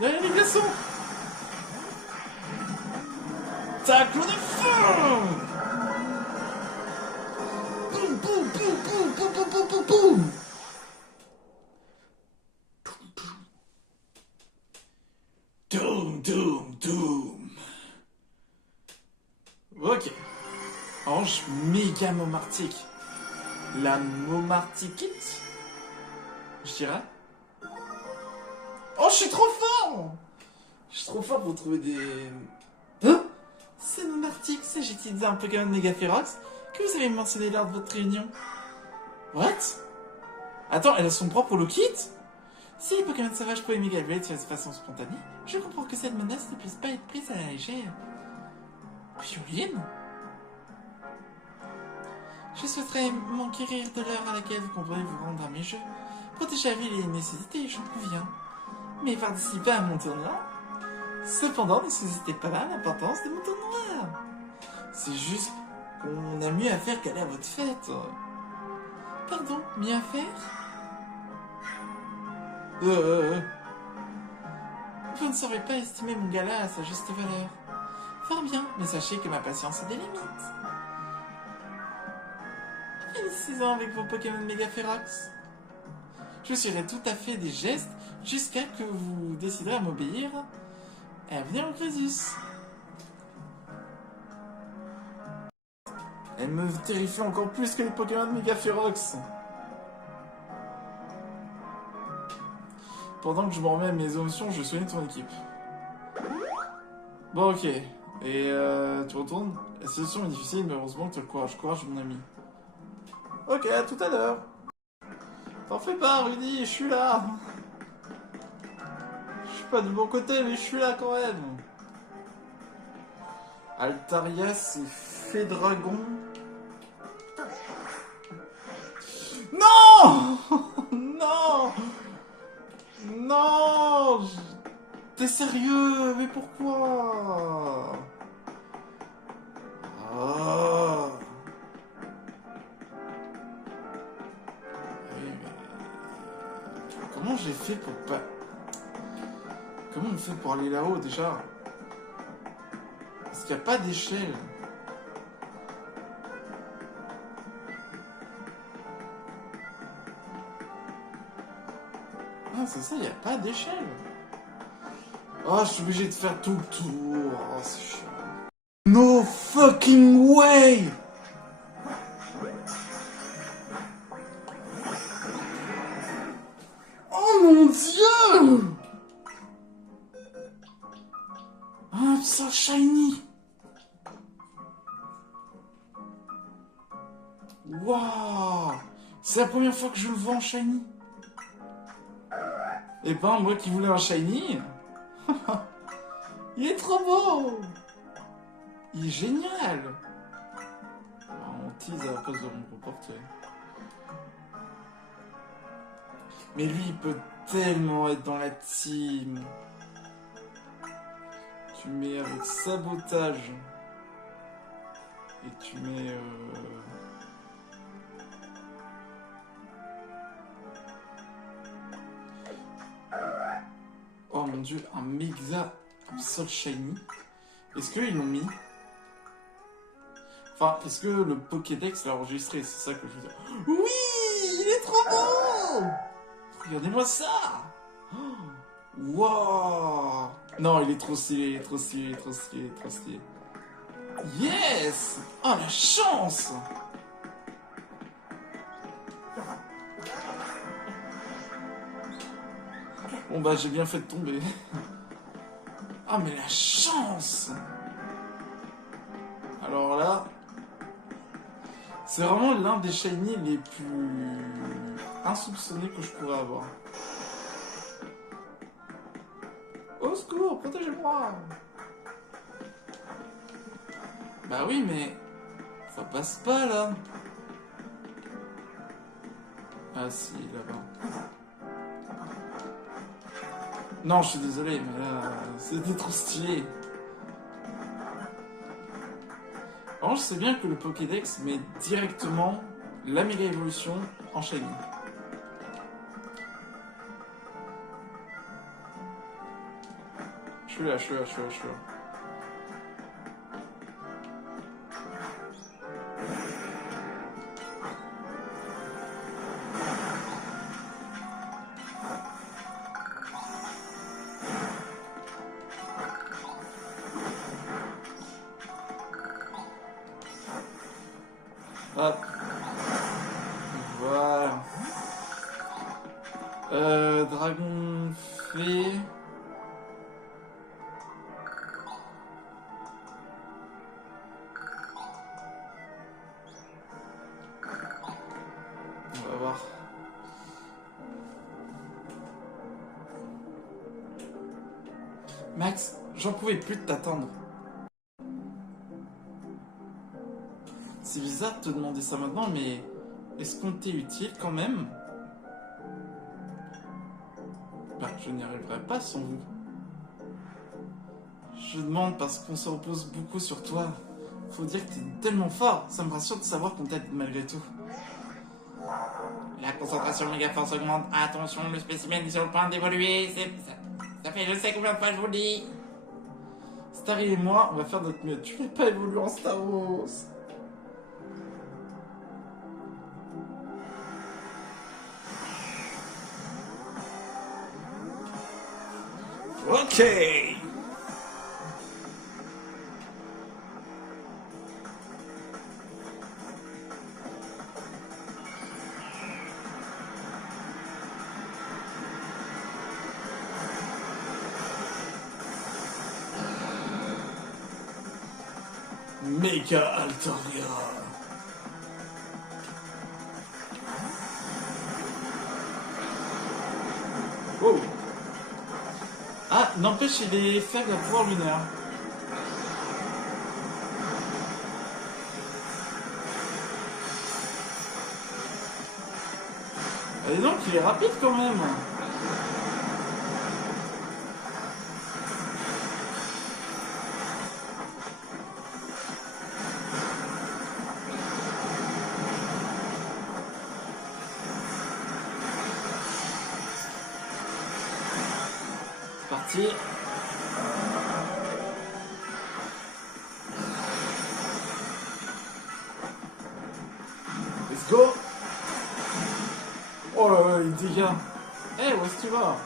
Derrière les glaçons. Tacle de feu. Boum, boum, boum, boum, boum, boum, boum, boum, boum. Doom, doom, doom. Ok. Ange méga Momartic. La Momarticite, je dirais. Oh, je suis trop fort! Je suis trop fort pour trouver des... Hein? C'est Momartic, ça j'ai utilisé un Pokémon méga féroce que vous avez mentionné lors de votre réunion. What? Attends, elle a son propre look kit? Si les Pokémon sauvages pouvaient méga évoluer de façon spontanée, je comprends que cette menace ne puisse pas être prise à la légère. Pioline? Je souhaiterais m'enquérir de l'heure à laquelle vous comprenez vous rendre à mes jeux. Protéger la ville est une nécessité, j'en conviens. Mais participer à mon tournoi? Cependant, ne sous-estimez pas là l'importance de mon tournoi. C'est juste qu'on a mieux à faire qu'aller à votre fête. Pardon, mieux à faire? Vous ne saurez pas estimer mon gala à sa juste valeur. Fort bien, mais sachez que ma patience a des limites. Finissez-en avec vos Pokémon méga férox. Je suivrai tout à fait des gestes jusqu'à que vous déciderez à m'obéir et à venir au Crésus. Elle me terrifie encore plus que les Pokémon Mega Ferox. Pendant que je me remets à mes émotions, je soigne ton équipe. Bon, ok. Et tu retournes. La situation est difficile, mais heureusement que tu as le courage. Courage, mon ami. Ok, à tout à l'heure. T'en fais pas, Rudy, je suis là. Je suis pas du bon côté, mais je suis là quand même. Altarias et Fédragon. Non. Non. Non. T'es sérieux? Mais pourquoi? Ah. Oui, mais... Comment j'ai fait pour pas... Comment on fait pour aller là-haut déjà? Parce qu'il n'y a pas d'échelle. Ah, c'est ça, il n'y a pas d'échelle. Oh, je suis obligé de faire tout le tour. Oh, c'est chiant. No fucking way! Oh mon dieu! Ah, ça shiny! Waouh! C'est la première fois que je le vois en shiny. Et ben, moi qui voulais un shiny, il est trop beau! Il est génial! On tease à cause de mon portrait. Mais lui, il peut tellement être dans la team. Tu mets avec sabotage. Et tu mets... Oh mon dieu, un méga Absol Shiny. Est-ce qu'ils l'ont mis? Enfin, est-ce que le Pokédex l'a enregistré? C'est ça que je veux dire. Oui! Il est trop beau! Regardez-moi ça! Wow! Non, il est trop stylé, il est trop stylé, il est trop stylé, il est trop stylé. Yes! Oh, la chance! Bon bah, j'ai bien fait de tomber. Ah, mais la chance! Alors là... C'est vraiment l'un des shiny les plus insoupçonnés que je pourrais avoir. Au secours, protégez-moi! Bah oui, mais... ça passe pas, là. Ah si, là-bas. Non, je suis désolé, mais là, c'était trop stylé. Alors, je sais bien que le Pokédex met directement la méga évolution en shiny. Je suis là, je suis là, je suis là, je suis là. Hop. Voilà. Dragon Fée. On va voir. Max, j'en pouvais plus de t'attendre. C'est bizarre de te demander ça maintenant, mais est-ce qu'on t'est utile quand même? Bah, je n'y arriverai pas sans vous. Je demande parce qu'on se repose beaucoup sur toi. Faut dire que t'es tellement fort, ça me rassure de savoir qu'on t'aide malgré tout. La concentration méga force augmente. Attention, le spécimen est sur le point d'évoluer. Ça fait je sais combien de fois je vous le dis. Starry et moi, on va faire notre mieux. Tu n'as pas évolué en Staros. Ok. Méga Altaria. Oh. Ah, n'empêche, il est faible à pouvoir lunaire. Et donc, il est rapide quand même. Parti. Let's go. Oh là là, il dégage. Eh, où est-ce que tu vas?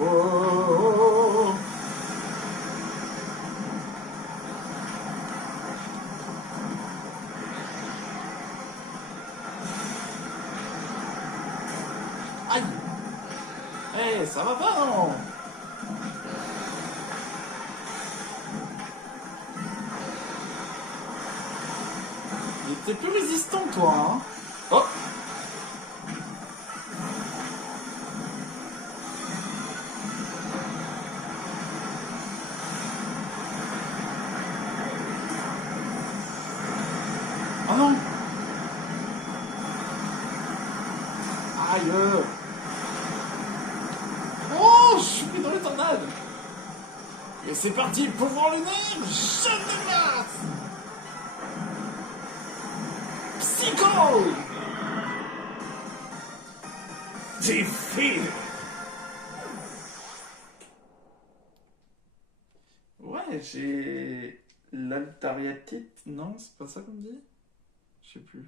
Oh, oh, oh, oh, oh. Aïe. Eh, ça va pas, non? Il était plus résistant, toi, hein? Oh! Oh non! Aïe! Oh! Je suis pris dans les tornades! Et c'est parti, pouvoir lunaire! Jeune de glace! Psycho! Defeat! Ouais, j'ai l'altariatite. Non, c'est pas ça qu'on dit? Je sais plus.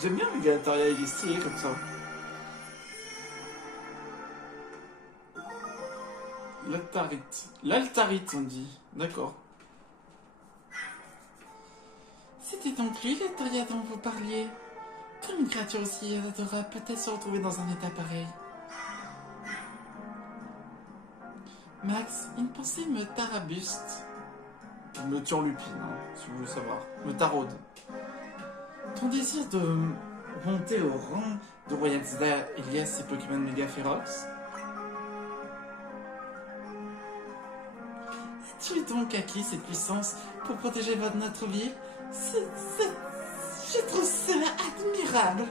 J'aime bien le Galataria, il est stylé comme ça. L'altarite. L'altarite, on dit. D'accord. C'était donc lui, l'Altaria dont vous parliez. Comme une créature aussi adorable peut-elle se retrouver dans un état pareil? Max, une pensée me tarabuste. Me turlupine, hein, si vous voulez savoir. Me taraude. Ton désir de monter au rang de Royal Zelda Elias ces Pokémon méga féroces? As-tu donc acquis cette puissance pour protéger notre ville? Je trouve cela admirable.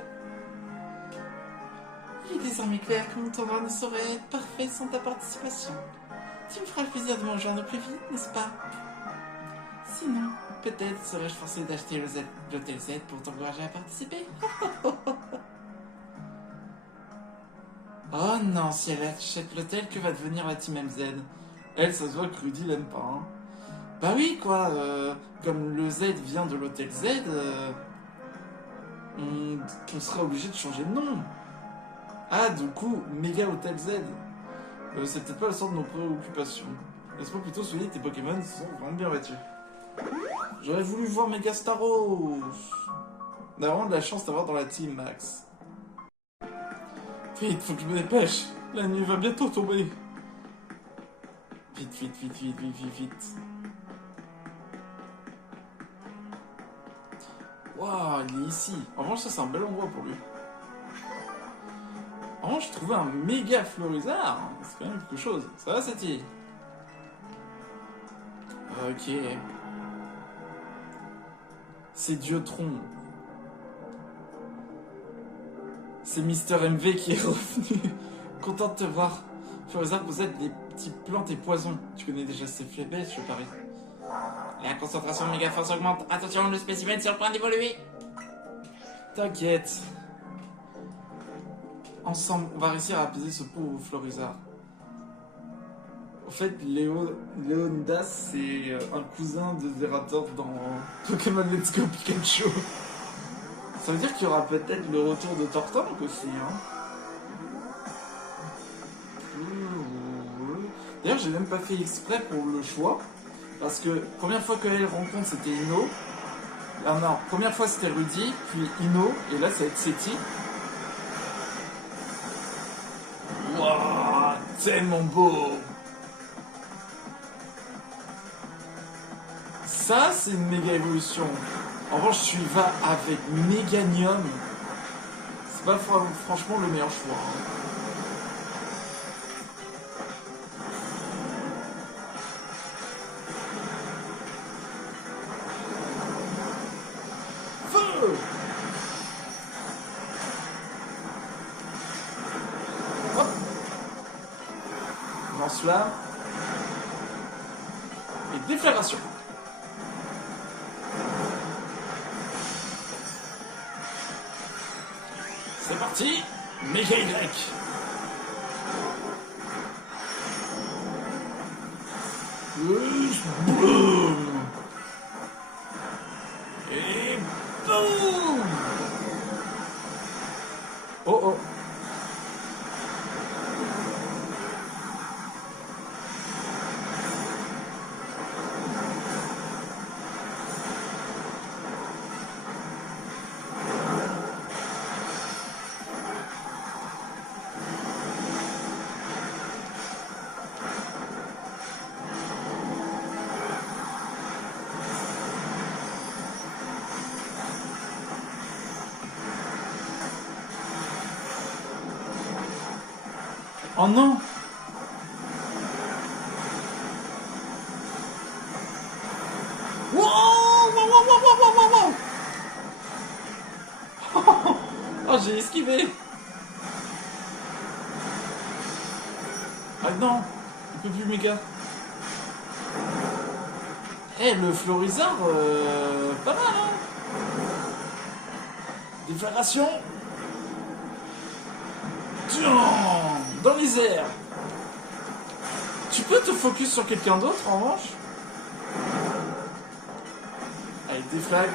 Il est désormais clair que mon tournoi ne saurait être parfait sans ta participation. Tu me feras le plaisir de me rejoindre plus vite, n'est-ce pas? Sinon, peut-être serais-je forcé d'acheter l'hôtel Z pour t'encourager à participer. Oh non, si elle achète l'hôtel, que va devenir la Team MZ? Elle, ça se voit que Rudy l'aime pas. Hein. Bah oui, quoi. Comme le Z vient de l'hôtel Z, on sera obligé de changer de nom. Ah, du coup, méga hôtel Z. C'est peut-être pas le centre de nos préoccupations. Laisse-moi plutôt souligner que tes Pokémon sont vraiment bien battus. J'aurais voulu voir Megastaros. On a vraiment de la chance d'avoir dans la team, Max. Vite, faut que je me dépêche. La nuit va bientôt tomber. Vite, vite, vite, vite, vite, vite, vite. Waouh, il est ici. En revanche, ça c'est un bel endroit pour lui. En revanche, j'ai trouvé un méga Florizard. C'est quand même quelque chose. Ça va, Sati? Ok. C'est Diotron. C'est Mister MV qui est revenu. Content de te voir. Florizard possède des petites plantes et poisons. Tu connais déjà ces faiblesses, je parie. La concentration de méga force augmente. Attention, le spécimen est sur le point d'évoluer. T'inquiète. Ensemble, on va réussir à apaiser ce pauvre Florizard. En fait, Leonidas, c'est un cousin de Zerator dans Pokémon Let's Go Pikachu. Ça veut dire qu'il y aura peut-être le retour de Tortank aussi, hein. D'ailleurs, j'ai même pas fait exprès pour le choix. Parce que première fois qu'elle rencontre, c'était Ino. Ah non, première fois c'était Rudy, puis Ino, et là ça va être Seti. Waouh, tellement beau. Ça, c'est une méga évolution. En revanche, tu y vas avec Méganium. C'est pas franchement le meilleur choix, hein. Feu! Hop! Lance-flamme. Et déflagration. C'est parti, Méga Y. Boum. Et boum. Oh oh. Oh non! Wow! Wow, wow, wow, wow, wow, wow. Oh, j'ai esquivé! Ah non! Il peut plus méga. Eh, le Florizard, pas mal, hein? Déflagration! Tiens, dans les airs! Tu peux te focus sur quelqu'un d'autre en revanche? Allez, déflag.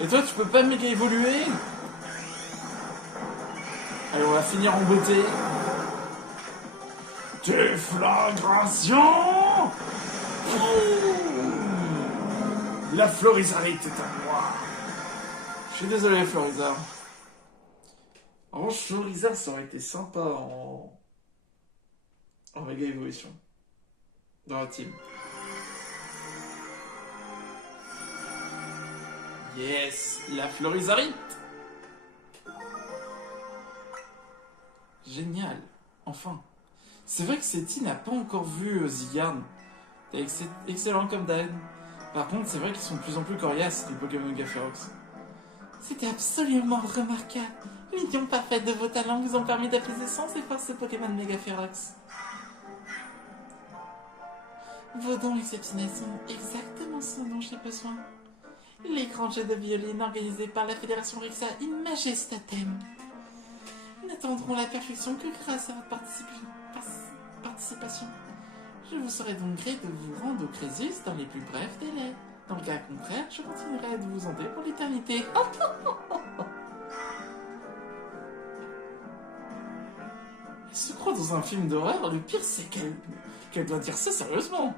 Et toi, tu peux pas méga évoluer? Allez, on va finir en beauté. Déflagration! La Florizarite est à moi. Je suis désolé, Florizard. En revanche, Florizard, ça aurait été sympa en méga évolution. Dans la team. Yes, la Florizarite. Génial, enfin. C'est vrai que Seti n'a pas encore vu Zygarde. Excellent comme Dan. Par contre, c'est vrai qu'ils sont de plus en plus coriaces, les Pokémon Megaférox. C'était absolument remarquable. L'union parfaite de vos talents vous ont permis d'apaiser sans effort ce Pokémon Megaférox. Vos dons exceptionnels sont exactement ce dont j'ai besoin. Les grands jeux de violines organisés par la Fédération Rixa in Majestatem n'atteindront la perfection que grâce à votre participation. Je vous serai donc gré de vous rendre au Crésus dans les plus brefs délais. Dans le cas contraire, je continuerai de vous hanter pour l'éternité. Elle se croit dans un film d'horreur, le pire c'est qu'elle doit dire ça sérieusement.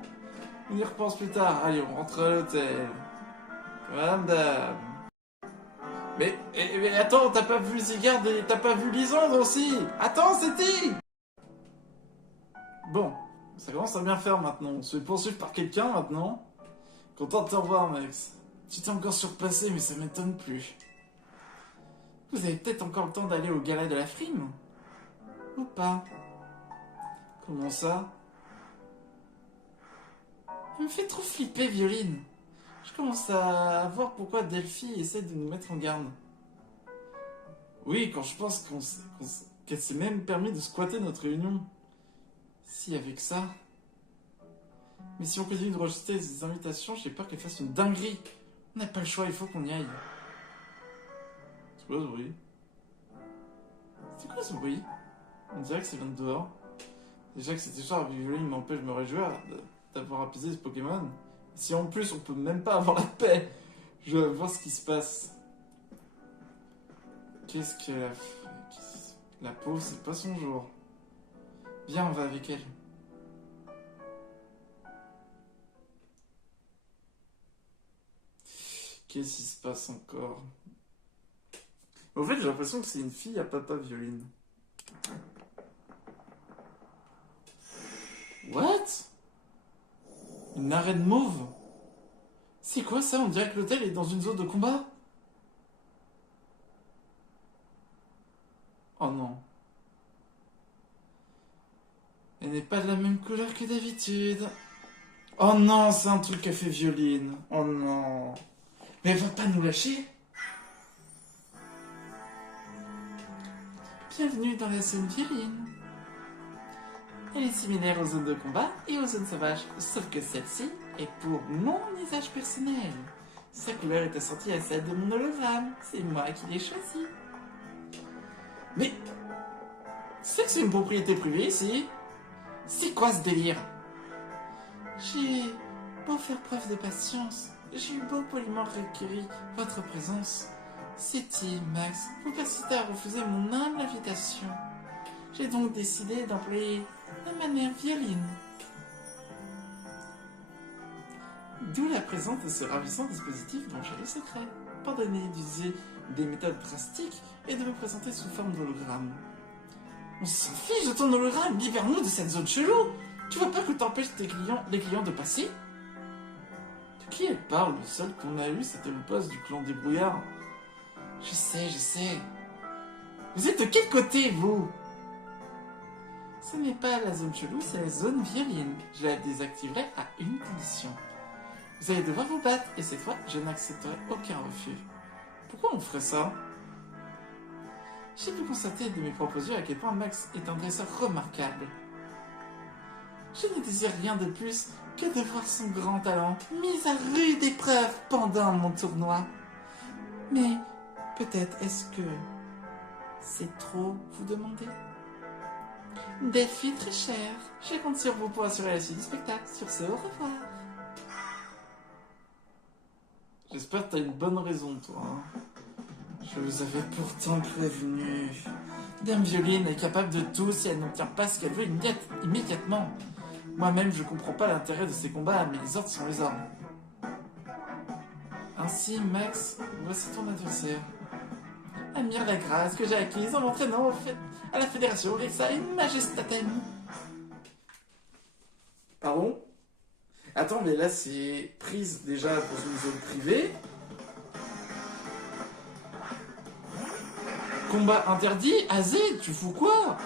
On y repense plus tard, allez on rentre à l'hôtel. Madame. Mais attends, t'as pas vu Zygarde et t'as pas vu Lysandre aussi. Attends, c'était. Bon, ça commence à bien faire maintenant. On se fait poursuivre par quelqu'un maintenant. Content de te revoir, Max. Tu t'es encore surpassé, mais ça m'étonne plus. Vous avez peut-être encore le temps d'aller au gala de la frime? Ou pas? Comment ça? Elle me fait trop flipper, Violine. Je commence à voir pourquoi Delphi essaie de nous mettre en garde. Oui, quand je pense qu'elle s'est même permis de squatter notre réunion. Si, avec ça. Mais si on continue de rejeter des invitations, j'ai peur qu'elle fasse une dinguerie. On n'a pas le choix, il faut qu'on y aille. C'est quoi ce bruit? C'est quoi ce bruit? On dirait que c'est vient de dehors. Déjà que cette histoire avec Violine m'empêche de me réjouir d'avoir apaisé ce Pokémon. Si en plus on peut même pas avoir la paix, je vais voir ce qui se passe. Qu'est-ce qu'elle a fait? La pauvre, c'est pas son jour. Viens, on va avec elle. Qu'est-ce qui se passe encore? Au fait, j'ai l'impression que c'est une fille à papa violine. What? Une arène mauve? C'est quoi ça? On dirait que l'hôtel est dans une zone de combat? Oh non. Elle n'est pas de la même couleur que d'habitude. Oh non, c'est un truc qu'a fait Violine. Oh non. Mais elle va pas nous lâcher? Bienvenue dans la zone Violine. Elle est similaire aux zones de combat et aux zones sauvages, sauf que celle-ci est pour mon usage personnel. Sa couleur est assortie à celle de mon hologramme. C'est moi qui l'ai choisi. Mais... c'est que c'est une propriété privée ici? C'est quoi ce délire? J'ai beau faire preuve de patience, j'ai eu beau poliment requérir votre présence. C'était Max, vous persistez à refuser mon humble invitation. J'ai donc décidé d'employer la manière violine. D'où la présence de ce ravissant dispositif dont j'ai les secrets. Pardonnez d'user des méthodes drastiques et de me présenter sous forme d'hologramme. On s'en fiche de ton hologramme, libère-nous de cette zone chelou. Tu vois pas que t'empêches les clients de passer? De qui elle parle? Le seul qu'on a eu, c'était le boss du clan des brouillards. Je sais. Vous êtes de quel côté, vous? Ce n'est pas la zone chelou, c'est la zone violine. Je la désactiverai à une condition. Vous allez devoir vous battre, et cette fois, je n'accepterai aucun refus. Pourquoi on ferait ça? J'ai pu constater de mes propres yeux à quel point Max est un dresseur remarquable. Je ne désire rien de plus que de voir son grand talent mis à rude épreuve pendant mon tournoi. Mais peut-être est-ce que c'est trop vous demander? Défi très cher. Je compte sur vous pour assurer la suite du spectacle. Sur ce, au revoir. J'espère que t'as une bonne raison, toi. Hein. Je vous avais pourtant prévenu. Dame Violine est capable de tout si elle n'obtient pas ce qu'elle veut immédiatement. Moi-même, je comprends pas l'intérêt de ces combats, mais les ordres sont les ordres. Ainsi, Max, voici ton adversaire. Admire la grâce que j'ai acquise en l'entraînant à la Fédération Rexae Majestatem. Pardon? Attends, mais là, c'est prise déjà dans une zone privée. Combat interdit? Azé, tu fous quoi?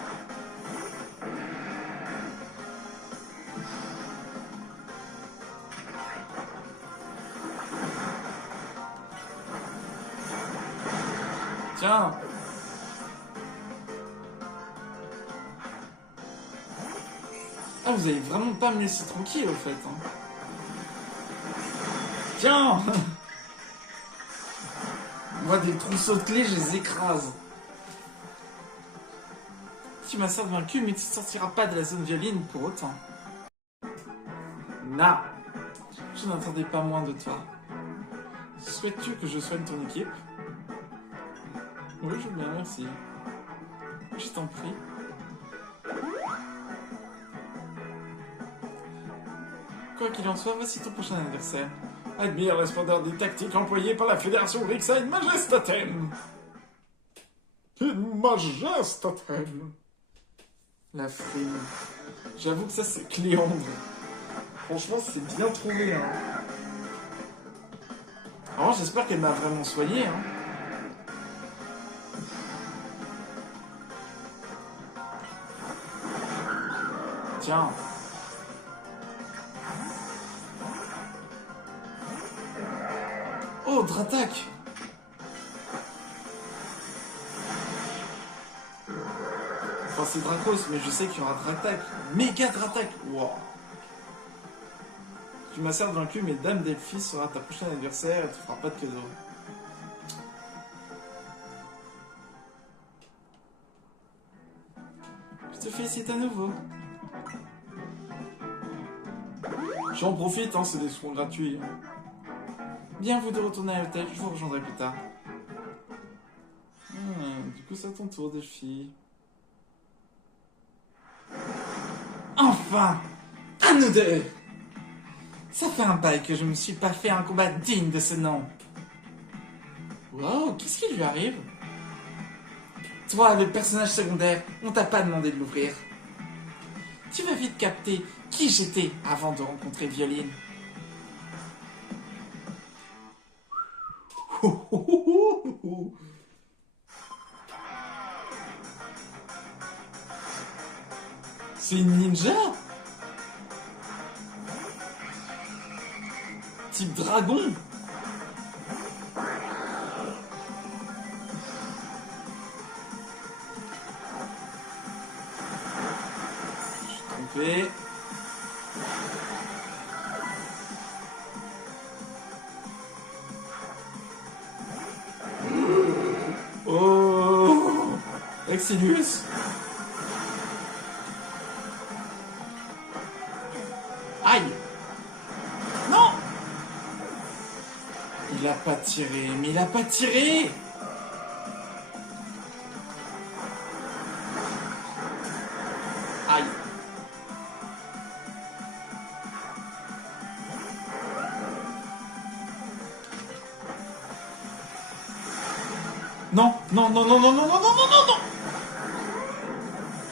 Tiens. Ah, vous allez vraiment pas me laisser tranquille, au fait. Hein. Tiens. Moi, des trousseaux de clés, je les écrase. Tu m'as certes vaincu, mais tu ne sortiras pas de la zone violine pour autant. Non. Je n'attendais pas moins de toi. Souhaites-tu que je soigne ton équipe? Oui, je veux bien, merci. Je t'en prie. Quoi qu'il en soit, voici ton prochain adversaire. Admire la splendeur des tactiques employées par la Fédération Rexae Majestatem. Majestatem. La frime. J'avoue que ça, c'est Cléandre. Franchement, c'est bien trouvé, hein. Alors, j'espère qu'elle m'a vraiment soigné, hein. Tiens. Oh, Dratak. Enfin, c'est Dracos, mais je sais qu'il y aura Dratak. Méga Dratak. Wow. Tu m'as certes vaincu, mais Dame Delphi sera ta prochaine adversaire et tu feras pas de cadeau. Je te félicite à nouveau. J'en profite, hein, c'est des soins gratuits. Bien vous de retourner à l'hôtel, je vous rejoindrai plus tard. Du coup, c'est à ton tour, Delphi. Enfin, à nous deux. Ça fait un bail que je me suis pas fait un combat digne de ce nom. Wow, qu'est-ce qui lui arrive? Toi, le personnage secondaire, on t'a pas demandé de l'ouvrir. Tu vas vite capter qui j'étais avant de rencontrer Violine. C'est une ninja? Type dragon? Je suis trompé. Oh, Exilius. Aïe. Non. Il a pas tiré, mais il a pas tiré. Aïe. Non, non, non, non, non, non, non, non, non, non, non.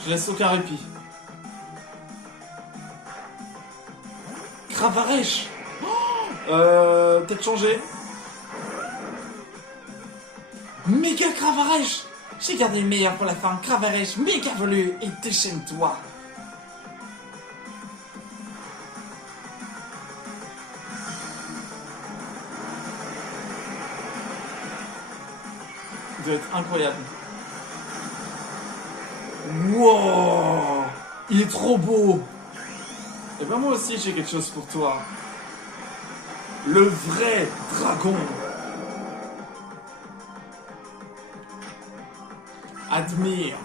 Je laisse aucun répit. Cravarèche. Tête changée. Méga Cravarèche. J'ai gardé le meilleur pour la fin. Cravarèche, méga velu et déchaîne-toi. Il doit être incroyable. Wow, il est trop beau. Et ben moi aussi j'ai quelque chose pour toi. Le vrai dragon. Admire.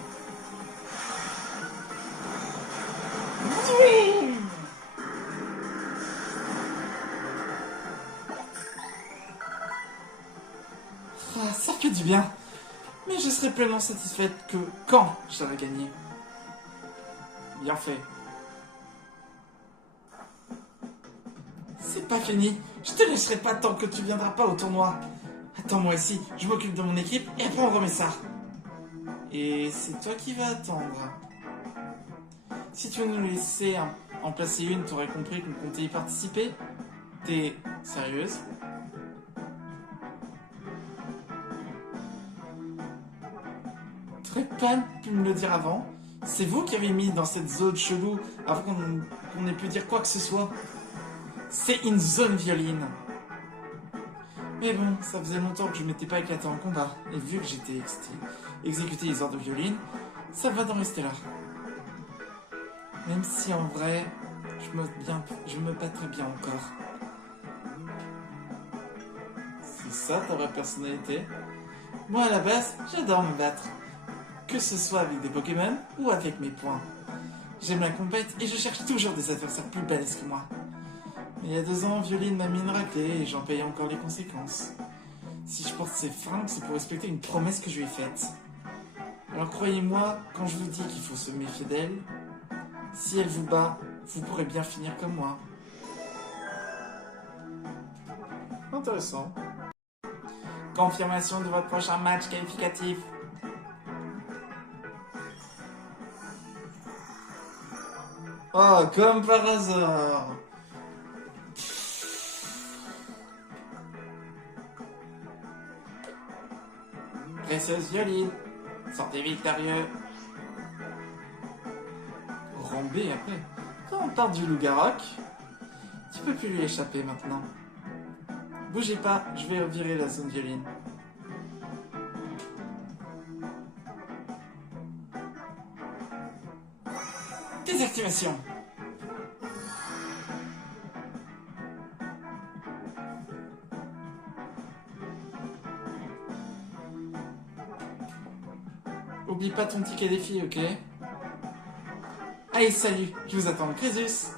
Ah, ça fait du bien. Mais je serai pleinement satisfaite que quand j'aurai gagné. Bien fait. C'est pas fini. Je te laisserai pas tant que tu viendras pas au tournoi. Attends-moi ici, je m'occupe de mon équipe et après on remet ça. Et c'est toi qui vas attendre. Si tu veux nous laisser en placer une, t'aurais compris qu'on comptait y participer. T'es sérieuse? T'aurais pas pu me le dire avant? C'est vous qui avez mis dans cette zone chelou avant qu'on ait pu dire quoi que ce soit. C'est une zone Violine. Mais bon, ça faisait longtemps que je m'étais pas éclaté en combat. Et vu que j'étais exécuté les ordres de Violine, ça va d'en rester là. Même si en vrai, je me battrais bien encore. C'est ça ta vraie personnalité? Moi à la base, j'adore me battre. Que ce soit avec des Pokémon ou avec mes poings. J'aime la compète et je cherche toujours des adversaires plus balèzes que moi. Mais il y a 2 ans, Violine m'a mis une raclée et j'en paye encore les conséquences. Si je porte ces fringues, c'est pour respecter une promesse que je lui ai faite. Alors croyez-moi, quand je vous dis qu'il faut se méfier d'elle, si elle vous bat, vous pourrez bien finir comme moi. Intéressant. Confirmation de votre prochain match qualificatif. Oh, comme par hasard. Précieuse Violine, sortez victorieux. Rambé après. Quand on part du loup-garou, tu peux plus lui échapper maintenant. Bougez pas, je vais virer la zone Violine. Désactivation. Oublie pas ton ticket défi, ok? Allez, salut, je vous attends, Crésus.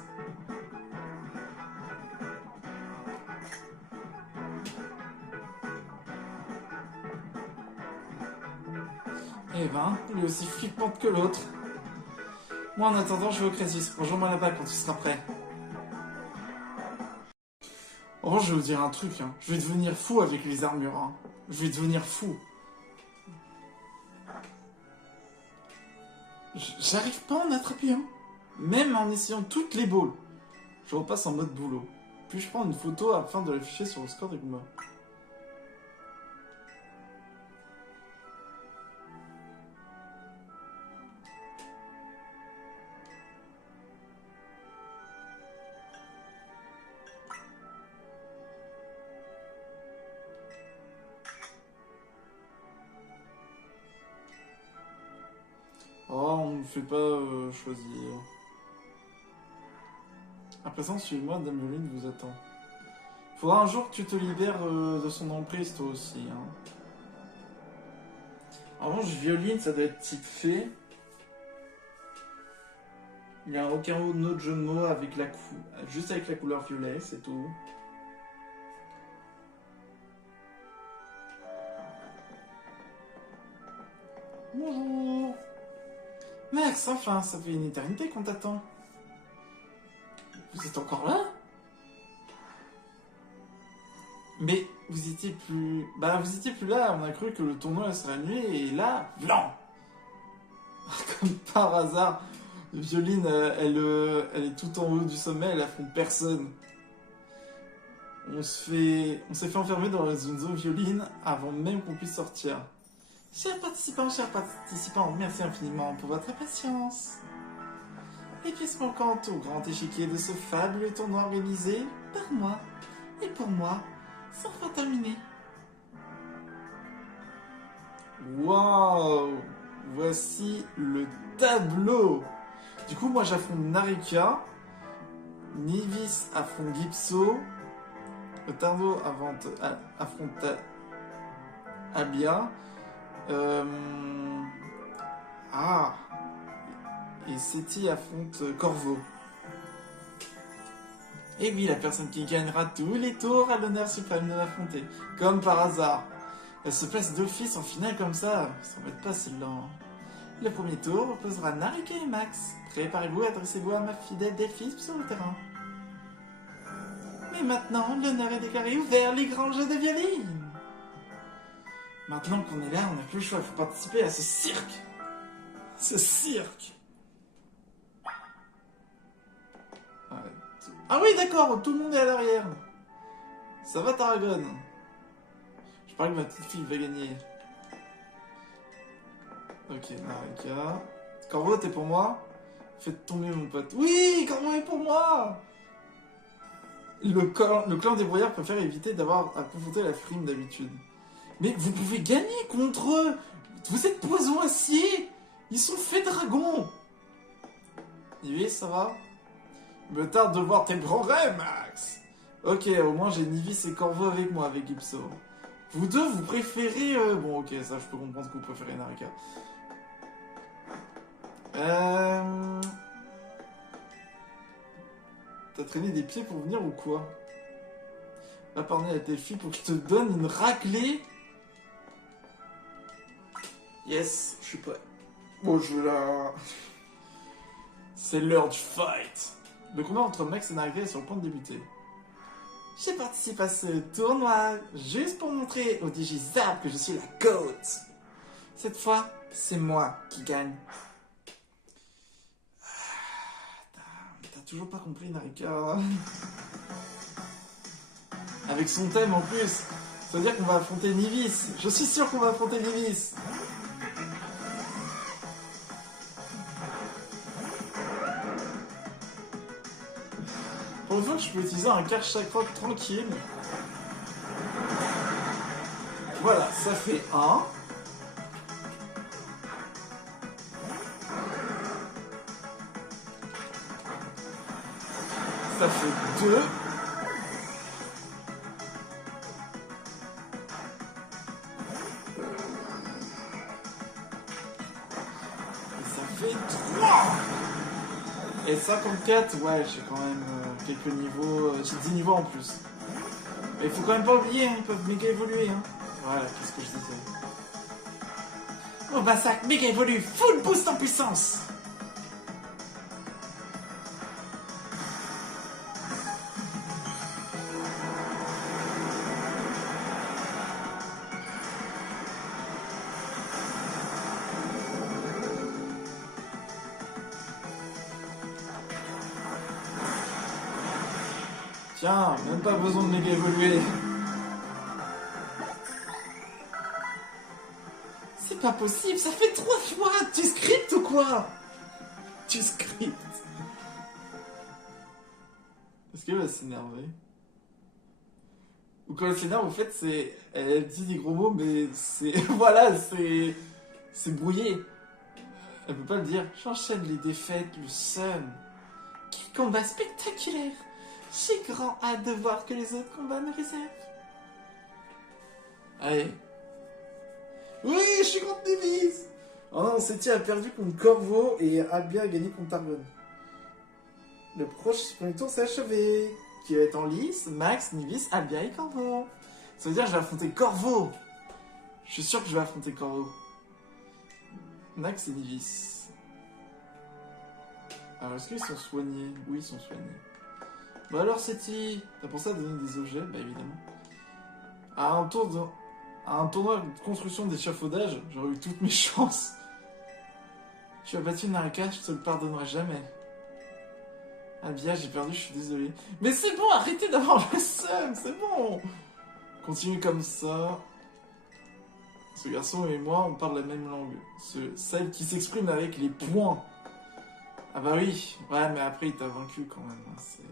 hein. Il est aussi flippante que l'autre. Moi, en attendant, je vais au Crisis. Rejoins-moi là-bas quand tu seras prêt. Oh, je vais vous dire un truc, hein. Je vais devenir fou avec les armures, hein. Je vais devenir fou. J'arrive pas à en attraper un. Même en essayant toutes les balles. Je repasse en mode boulot. Puis je prends une photo afin de l'afficher sur le score des combats. Oh, on ne me fait pas choisir. À présent, suivez-moi, Dame Violine vous attend. Faudra un jour que tu te libères de son emprise, toi aussi. Hein. En revanche, Violine, ça doit être titré. Il n'y a aucun autre jeu de mots avec juste avec la couleur violet, c'est tout. Bonjour. Max, enfin, ça fait une éternité qu'on t'attend. Vous êtes encore là? Mais vous étiez plus... Bah, vous étiez plus là, on a cru que le tournoi serait annulé, et là, blanc. Comme par hasard, Violine, elle est tout en haut du sommet, elle affronte personne. On s'est fait enfermer dans la zone Violine avant même qu'on puisse sortir. Chers participants, merci infiniment pour votre patience. Les pièces manquantes au grand échiquier de ce fabuleux tournoi organisé par moi et pour moi sont enfin terminées. Waouh! Voici le tableau! Du coup, moi j'affronte Narika, Nivis affronte Gipso, Tardo affronte Abia, et Seti affronte Corvo. Et oui, la personne qui gagnera tous les tours a l'honneur suprême de l'affronter. Comme par hasard. Elle se place d'office en finale comme ça. Ça va être pas celle-là. Le premier tour opposera Narika et Max. Préparez-vous, adressez-vous à ma fidèle Delphine sur le terrain. Mais maintenant, l'honneur est déclaré ouvert, les grands jeux de Violine. Maintenant qu'on est là, on n'a plus le choix, il faut participer à ce cirque. Ce cirque. Ah oui, d'accord, tout le monde est à l'arrière. Ça va, Tarragone? Je parie que ma petite fille va gagner. Ok, Narika. Corvo, t'es pour moi? Faites tomber mon pote. Oui, Corvo est pour moi! Le clan des brouillards préfère éviter d'avoir à confronter la frime d'habitude. Mais vous pouvez gagner contre eux! Vous êtes poison acier! Ils sont faits dragons! Nivis, ça va? Me tarde de voir tes grands rêves, Max! Ok, au moins j'ai Nivis et Corvo avec moi, avec Gipso. Vous deux, vous préférez... Bon, ok, ça je peux comprendre que vous préférez Narika. T'as traîné des pieds pour venir ou quoi? Va parler à tes filles pour que je te donne une raclée. Yes, je suis prêt. Bon, je la... C'est l'heure du fight. Le combat entre Max et Narika est sur le point de débuter. Je participe à ce tournoi juste pour montrer aux Digizab que je suis la GOAT. Cette fois, c'est moi qui gagne. T'as toujours pas compris, Narika. Avec son thème en plus. Ça veut dire qu'on va affronter Nivis. Je suis sûr qu'on va affronter Nivis. Pour une fois que je peux utiliser un quart chakra tranquille. Voilà, ça fait 1. Ça fait 2. Et ça fait 3. Et 54, ouais, j'ai quand même quelques niveaux, j'ai 10 niveaux en plus. Mais il faut quand même pas oublier, hein, ils peuvent méga évoluer. Hein. Voilà, qu'est-ce que je disais. Oh bah ça méga évolue, full boost en puissance. Tiens, même pas besoin de méga évoluer. C'est pas possible, ça fait 3 fois. Tu scriptes ou quoi? Tu scriptes. Est-ce qu'elle va s'énerver? Ou quand elle s'énerve, en fait, c'est... Elle dit des gros mots, mais c'est... Voilà, c'est... C'est brouillé. Elle peut pas le dire. J'enchaîne les défaites, le seum. Quel combat spectaculaire. J'ai grand hâte de voir que les autres combats me réservent. Allez. Oui, je suis contre Nevis. Oh non, Seti a perdu contre Corvo et Albia a gagné contre Targon. Le premier tour s'est achevé. Qui va être en lice, Max, Nevis, Albia et Corvo. Ça veut dire que je vais affronter Corvo. Je suis sûr que je vais affronter Corvo. Max et Nevis. Alors, est-ce qu'ils sont soignés? Oui, ils sont soignés. Bah alors, Seti, t'as pensé à donner des objets? Bah évidemment. À un tournoi de construction d'échafaudage, j'aurais eu toutes mes chances. Tu as battu Naraka, je te le pardonnerai jamais. Albia, j'ai perdu, je suis désolé. Mais c'est bon, arrêtez d'avoir le seum, c'est bon. Continue comme ça. Ce garçon et moi, on parle la même langue. Celle qui s'exprime avec les points. Ah bah oui, ouais, mais après il t'a vaincu quand même. C'est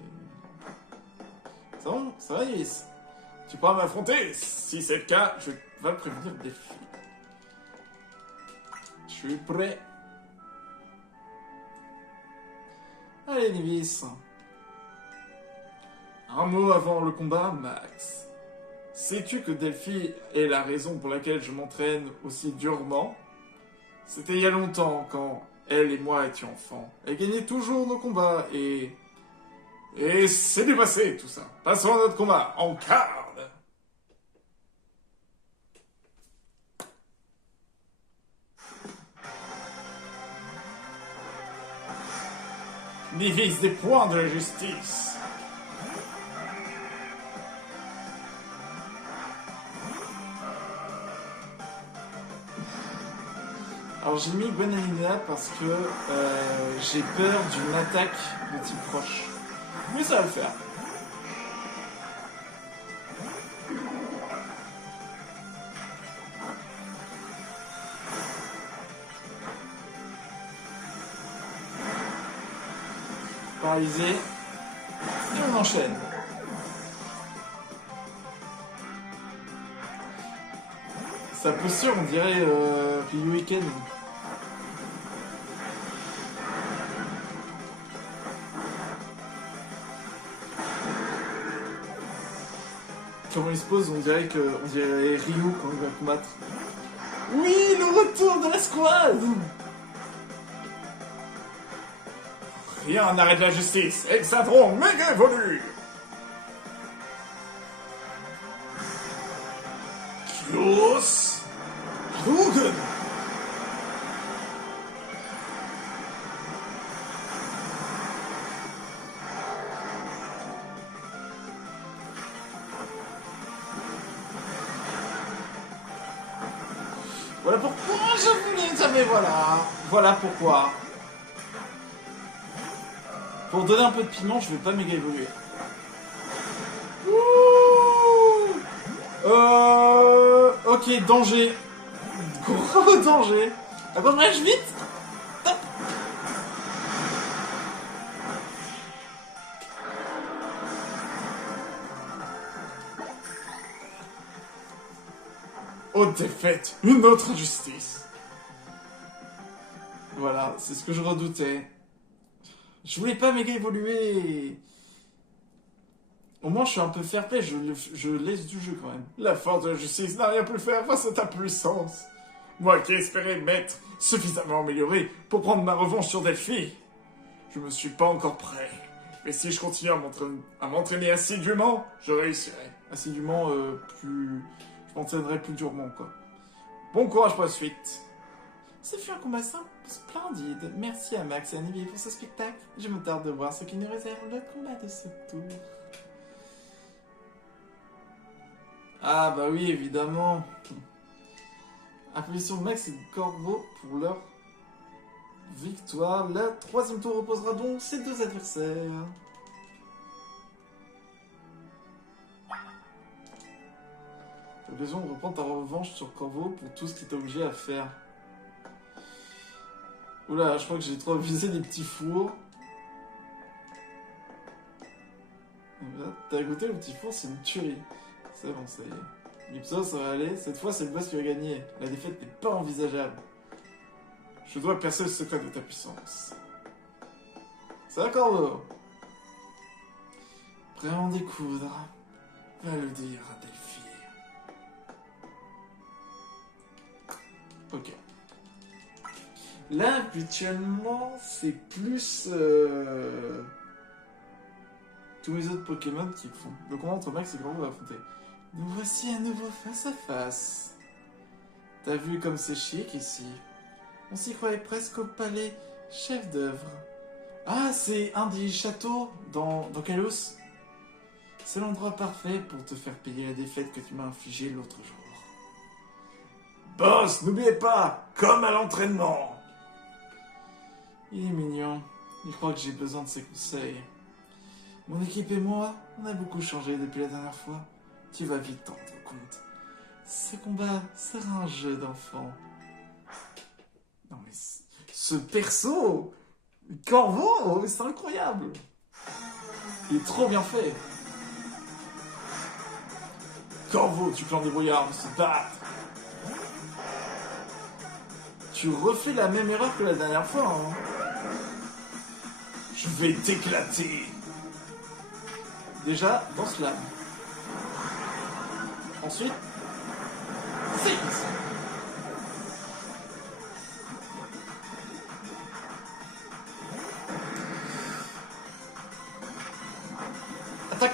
bon, ça va, Iris. Tu pourras m'affronter. Si c'est le cas, je vais prévenir des filles. Je suis prêt. Allez, Nevis. Un mot avant le combat, Max. Sais-tu que Delphi est la raison pour laquelle je m'entraîne aussi durement? C'était il y a longtemps, quand elle et moi étions enfants. Elle gagnait toujours nos combats et c'est du passé, tout ça. Passons à notre combat. En carte. Nevis des points de la justice. Alors j'ai mis Gwenalina parce que j'ai peur d'une attaque de type proche. Mais ça va le faire. Paralysé. Et on enchaîne. Sa posture, on dirait Ryuiken. Comment il se pose, on dirait Ryu quand il va combattre. Oui, le retour de la squad. Rien n'arrête la justice. Exadron méga évolue. Kyos Rugen. Voilà pourquoi je voulais jamais, voilà pourquoi. Pour donner un peu de piment, je vais pas méga évoluer. Ok, danger. Gros danger. Approche vite. Hop. Haute défaite, une autre injustice. Voilà, c'est ce que je redoutais. Je voulais pas méga évoluer. Au moins, je suis un peu fair play, je laisse du jeu quand même. La force de la justice n'a rien pu faire face à ta puissance. Moi qui espérais m'être suffisamment amélioré pour prendre ma revanche sur Delphi. Je me suis pas encore prêt. Mais si je continue à m'entraîner assidûment, je réussirai. Assidûment, je m'entraînerai plus durement, quoi. Bon courage pour la suite. Ce fut un combat simple, splendide. Merci à Max et à Nivy pour ce spectacle. Je me tarde de voir ce qui nous réserve le combat de ce tour. Ah bah oui, évidemment. Applaudissons Max et Corvo pour leur victoire. Le troisième tour opposera donc ces deux adversaires. L'occasion de reprendre ta revanche sur Corvo pour tout ce qu'il t'a obligé à faire. Oula, je crois que j'ai trop visé les petits fours. T'as goûté le petit four, c'est une tuerie. C'est bon, ça y est. Lipso, ça va aller. Cette fois, c'est le boss qui va gagner. La défaite n'est pas envisageable. Je dois percer le secret de ta puissance. Ça va, Corvo? Prêt à en découdre. Va le dire à Delphi. Ok. Là, habituellement, c'est plus tous mes autres Pokémon qui le font. Le combat entre Max et Corvo va affronter. Nous voici à nouveau face à face. T'as vu comme c'est chic ici? On s'y croyait presque au palais chef d'œuvre. Ah, c'est un des châteaux dans Kalos. C'est l'endroit parfait pour te faire payer la défaite que tu m'as infligée l'autre jour. Boss, n'oubliez pas, comme à l'entraînement. Il est mignon. Il croit que j'ai besoin de ses conseils. Mon équipe et moi, on a beaucoup changé depuis la dernière fois. Tu vas vite t'en rendre compte. Ce combat sera un jeu d'enfant. Non mais ce perso, Corvo, c'est incroyable. Il est trop bien fait. Corvo, tu plans des brouillards, on se bat. Tu refais la même erreur que la dernière fois, hein. Je vais t'éclater. Déjà, dans ce lame. Ensuite, Six. Attaque.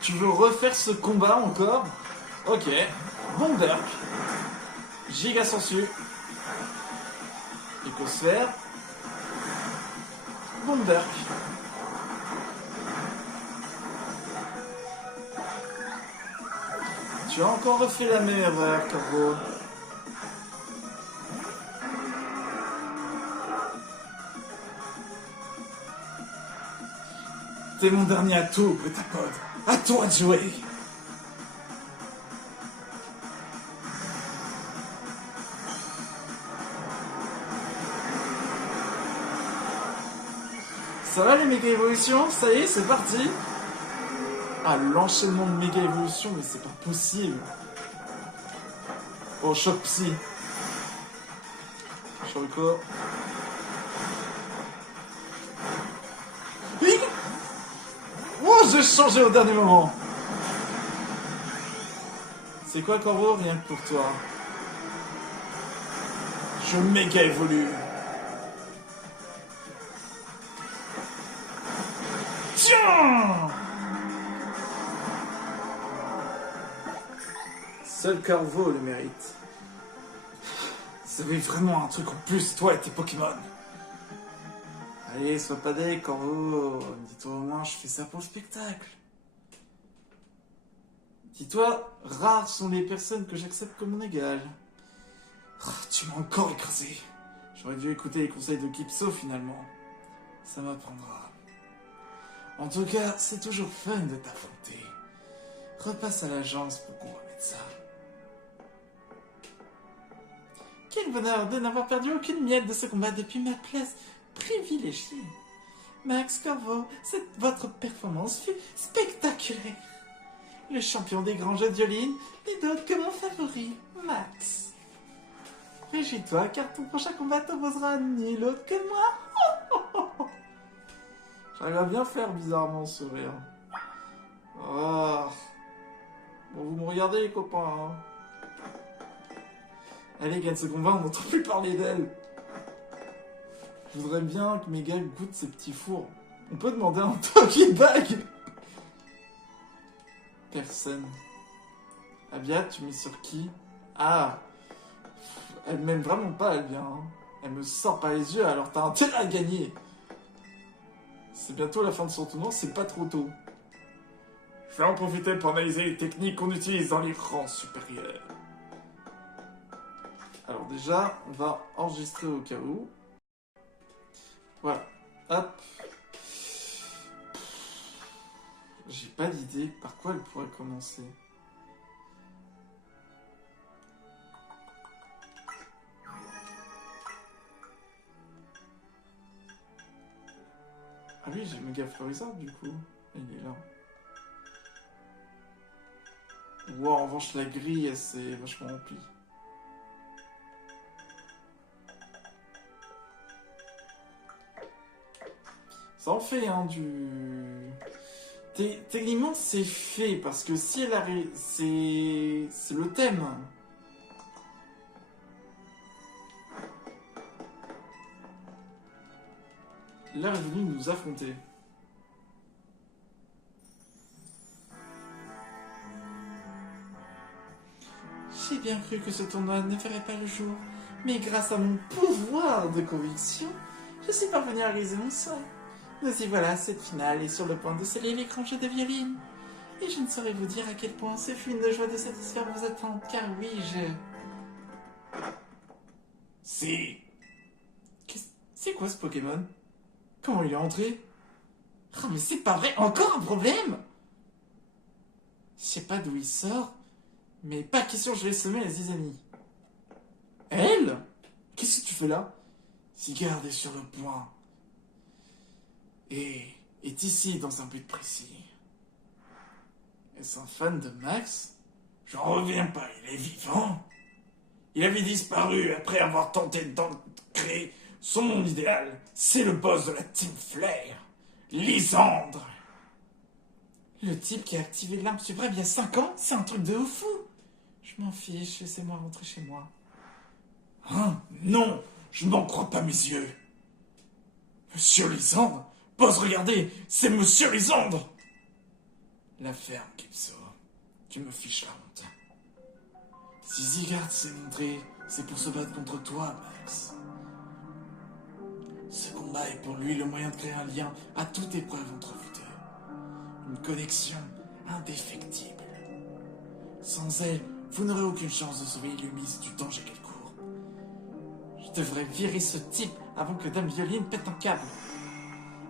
Tu veux refaire ce combat encore? Ok. Bon Dirk. Giga Sensu. Écosphère. Bon Dirk. Tu as encore refait la même erreur, Corvo. T'es mon dernier atout, Brutapod. À toi de jouer. Ça va les méga évolutions? Ça y est, c'est parti. Ah, l'enchaînement de méga évolutions, mais c'est pas possible. Oh, choc psy. Choco. Oh, j'ai changé au dernier moment. C'est quoi, Corvo? Rien que pour toi. Je méga évolue. Tiens! Seul Corvo le mérite. Ça avait vraiment un truc en plus, toi et tes Pokémon. Allez, sois pas deg, Corvo. Dis-toi au moins, je fais ça pour le spectacle. Dis-toi, rares sont les personnes que j'accepte comme mon égal. Ah, tu m'as encore écrasé. J'aurais dû écouter les conseils de Kipso finalement. Ça m'apprendra. En tout cas, c'est toujours fun de t'affronter. Repasse à l'agence pour qu'on remette ça. Quel bonheur de n'avoir perdu aucune miette de ce combat depuis ma place privilégiée. Max, Corvo, votre performance fut spectaculaire. Le champion des grands jeux de violines n'est d'autre que mon favori, Max. Réjouis-toi car ton prochain combat t'opposera nul autre que moi. J'arrive à bien faire bizarrement sourire. Oh. Bon, vous me regardez les copains, hein. Allez, gagne ce combat, on n'entend plus parler d'elle. Je voudrais bien que Mega goûte ces petits fours. On peut demander un Talking Bag. Personne. Abia, tu mets sur qui? Ah, elle m'aime vraiment pas, elle vient. Hein. Elle me sort par les yeux, alors t'as intérêt à gagner. C'est bientôt la fin de son tournoi, c'est pas trop tôt. Je vais en profiter pour analyser les techniques qu'on utilise dans les rangs supérieurs. Alors déjà, on va enregistrer au cas où. Voilà. Hop. J'ai pas d'idée par quoi elle pourrait commencer. Ah oui, j'ai méga Florizard du coup. Il est là. Wow, en revanche, la grille, elle s'est vachement remplie. Ça en fait, hein, du... Techniquement, c'est fait, parce que si elle arrive... C'est le thème. L'heure est venue de nous affronter. J'ai bien cru que ce tournoi ne ferait pas le jour, mais grâce à mon pouvoir de conviction, je suis parvenu à réaliser mon souhait. Nous y voilà, cette finale est sur le point de sceller l'écran jeu de violine. Et je ne saurais vous dire à quel point ce fut une joie de satisfaire vos attentes, car oui, C'est quoi ce Pokémon? Comment il est entré? Oh mais c'est pas vrai, encore un problème? Je sais pas d'où il sort, mais pas question, je vais semer les 10 amis. Elle? Qu'est-ce que tu fais là? Sigarde est sur le point. Et est ici dans un but précis. Est-ce un fan de Max? J'en reviens pas, il est vivant. Il avait disparu après avoir tenté de créer son monde idéal. C'est le boss de la Team Flair, Lysandre. Le type qui a activé l'arme suprême il y a 5 ans, c'est un truc de fou. Je m'en fiche, laissez-moi rentrer chez moi. Hein? Non, je n'en crois pas mes yeux. Monsieur Lysandre? Boss, regardez, c'est Monsieur Lysandre. La ferme, Kipso. Tu me fiches la honte. Si Zygarde s'est montré, c'est pour se battre contre toi, Max. Ce combat est pour lui le moyen de créer un lien à toute épreuve entre vous deux. Une connexion indéfectible. Sans elle, vous n'aurez aucune chance de sauver Illumix du danger qu'elle court. Je devrais virer ce type avant que Dame Violine pète un câble.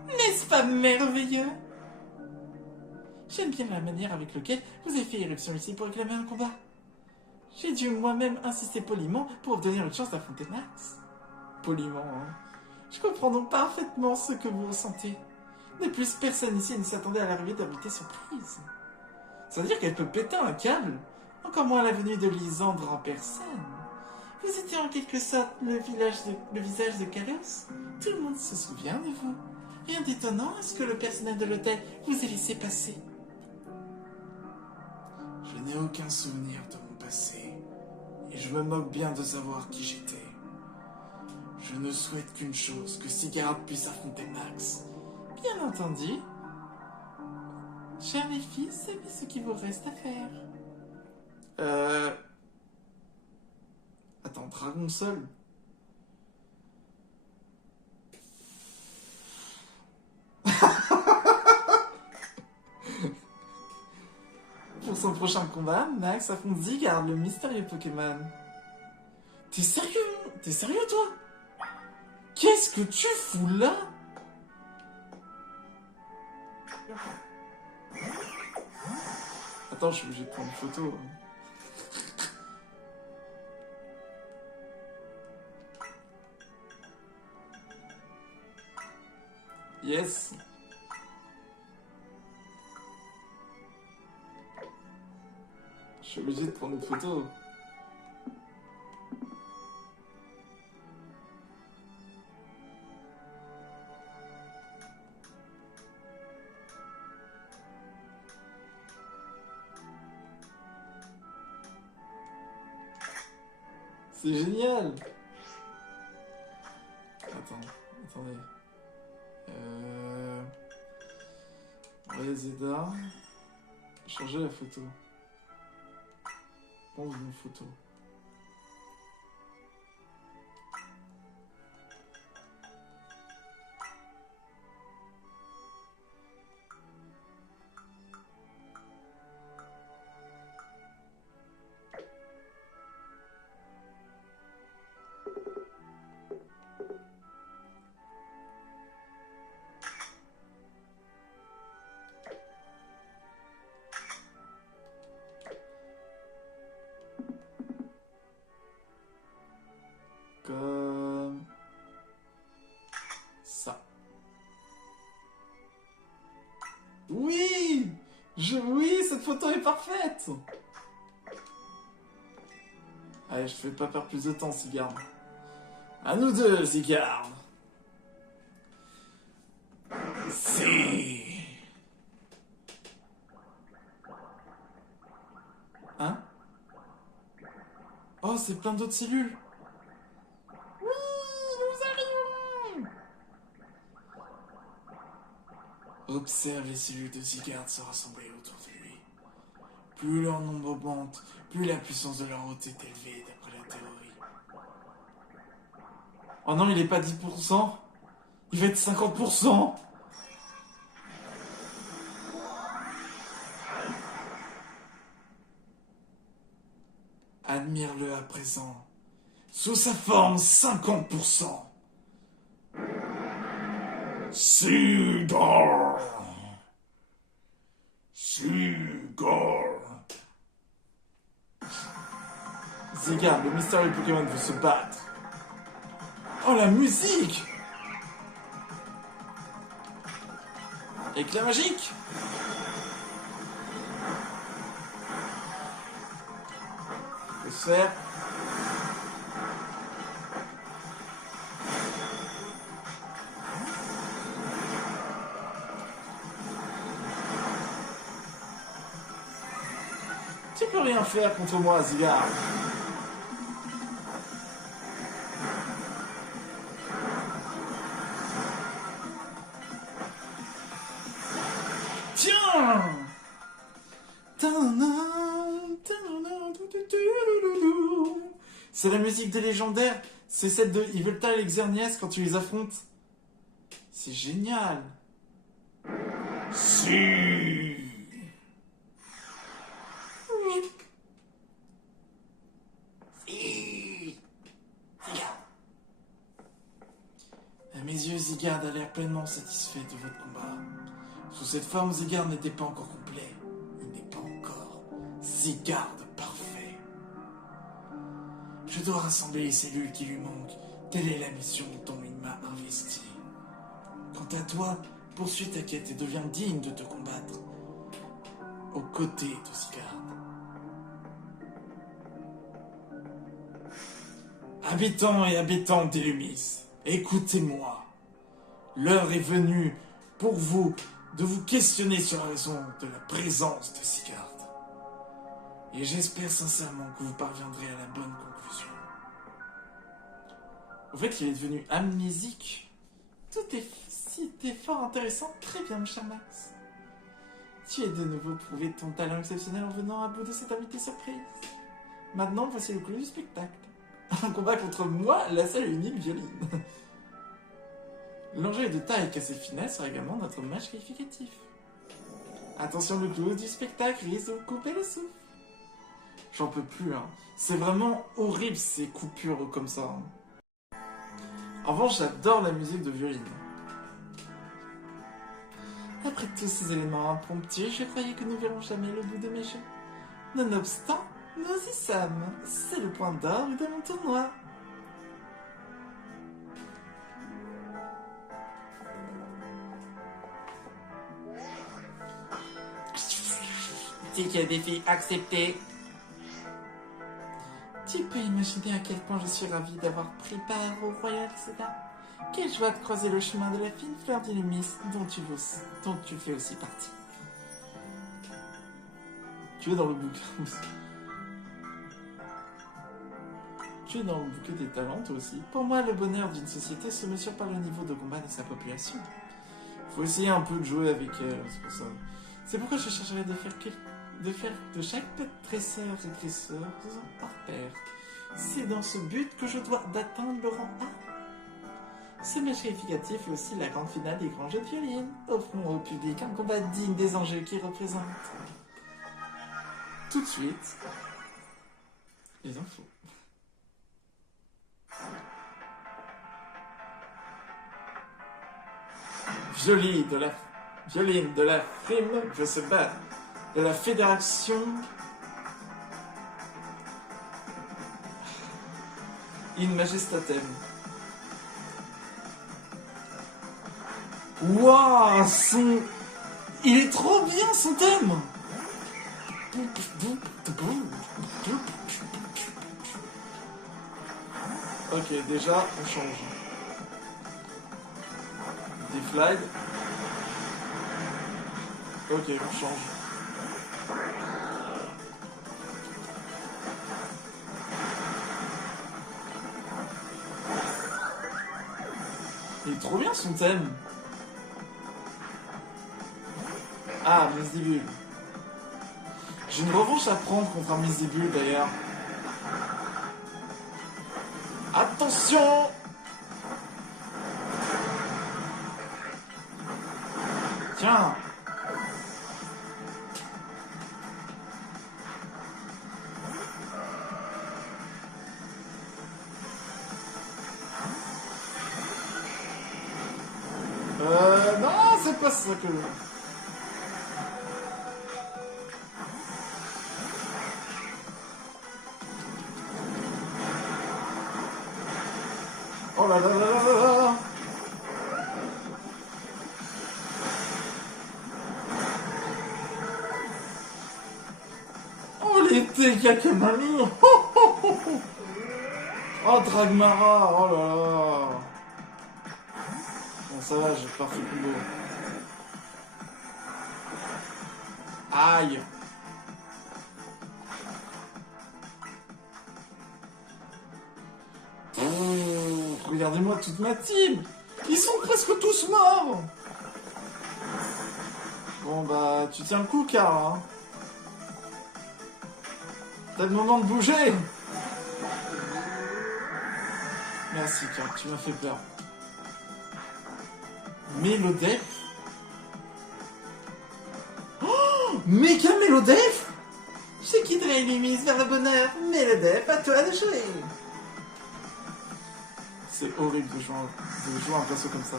N'est-ce pas merveilleux? J'aime bien la manière avec laquelle vous avez fait irruption ici pour réclamer un combat. J'ai dû moi-même insister poliment pour obtenir une chance d'affronter Max. Poliment, hein. Je comprends donc parfaitement ce que vous ressentez. De plus, personne ici ne s'attendait à l'arrivée d'invités surprise. Ça veut dire qu'elle peut péter un câble, encore moins à la venue de Lysandre en personne. Vous étiez en quelque sorte le visage de Kalos. Tout le monde se souvient de vous. Rien d'étonnant à ce que le personnel de l'hôtel vous ait laissé passer. Je n'ai aucun souvenir de mon passé, et je me moque bien de savoir qui j'étais. Je ne souhaite qu'une chose, que Zygarde puisse affronter Max. Bien entendu. Chers les filles, savez ce qu'il vous reste à faire. Attends, Dragon seul? Pour son prochain combat, Max affronte Zygarde, le mystérieux Pokémon. T'es sérieux? T'es sérieux, toi? Qu'est-ce que tu fous là? Attends, je suis obligé de prendre une photo. Yes. Je suis obligé de prendre une photo. C'est génial. Attendez. Ouais, Zeda. Changer la photo. Prends une photo. Comme ça. Oui! Oui, cette photo est parfaite! Allez, je te fais pas perdre plus de temps, Sigarde. À nous deux, Sigarde! Si! Hein? Oh, c'est plein d'autres cellules! Oui, nous arrivons! Observe les cellules de Sigurd se rassembler autour de lui. Plus leur nombre augmente, plus la puissance de leur hôte est élevée, d'après la théorie. Oh non, il est pas 10%, il va être 50%! Admire-le à présent, sous sa forme 50%. Sigurd! Sigurd, le mystérieux Pokémon veut se battre. Oh, la musique! Éclat magique! Faut se faire. Tu peux rien faire contre moi, Sigurd. Tiens! C'est la musique des légendaires. C'est celle de Yveltal et Xerneas quand tu les affrontes. C'est génial. Si. À mes yeux, Sigurd a l'air pleinement satisfait de votre combat. Sous cette forme, Sigurd n'était pas encore complet. Il n'est pas encore Sigurd parfait. Je dois rassembler les cellules qui lui manquent. Telle est la mission dont il m'a investi. Quant à toi, poursuis ta quête et deviens digne de te combattre aux côtés de Sigurd. Habitants et habitantes d'Illumis, écoutez-moi. L'heure est venue pour vous de vous questionner sur la raison de la présence de Sigurd. Et j'espère sincèrement que vous parviendrez à la bonne conclusion. Au fait, il est devenu amnésique. Tout est si fort intéressant. Très bien, mon cher Max. Tu as de nouveau prouvé ton talent exceptionnel en venant à bout de cette invité surprise. Maintenant, voici le clou du spectacle. Un combat contre moi, la seule et unique Violine. L'enjeu est de taille qu'à ses finesses sera également notre match qualificatif. Attention, le clou du spectacle risque de vous couper le souffle. J'en peux plus, hein. C'est vraiment horrible ces coupures comme ça. Hein. En revanche, j'adore la musique de Violine. Après tous ces éléments impromptus, je croyais que nous verrons jamais le bout de mes jeux. Nonobstant, nous y sommes. C'est le point d'orgue de mon tournoi. Ticket défi accepté. Tu peux imaginer à quel point je suis ravie d'avoir pris part au Royal Seda. Quelle joie de croiser le chemin de la fine fleur d'Illumis dont tu fais aussi partie. Tu es dans le bouquin aussi. Tu es dans le bouquet des talents, toi aussi. Pour moi, le bonheur d'une société se mesure par le niveau de combat de sa population. Faut essayer un peu de jouer avec elle, c'est pour ça. C'est pourquoi je chercherai de faire de chaque dresseur et dresseur hors pair. C'est dans ce but que je dois d'atteindre le rang A. Ce match qualificatif est aussi la grande finale des grands jeux de violine. Offrons au public un combat digne des enjeux qu'il représente. Tout de suite, les infos. Violine de la frime, je se bats, de la fédération in majestatem. Waouh, il est trop bien son thème. Ok, déjà, on change. Des flags. Ok, on change. Il est trop bien son thème. Ah, Mizdibul. J'ai une revanche à prendre contre un Mizdibul d'ailleurs. Attention! Tiens! Non, c'est pas ça que... Oh là là là là là là. Oh l'été Kakamami. Oh Dragmara. Oh là là. Bon ça va, j'ai parfait combo. Aïe. Regardez-moi toute ma team. Ils sont presque tous morts. Bon bah, tu tiens le coup, Car. Hein. T'as le moment de bouger. Merci, Car, tu m'as fait peur. Mélodef. Oh, méga Mélodef. Je quitterai les mises vers le bonheur. Mélodef, à toi de jouer. C'est horrible de jouer un perso comme ça.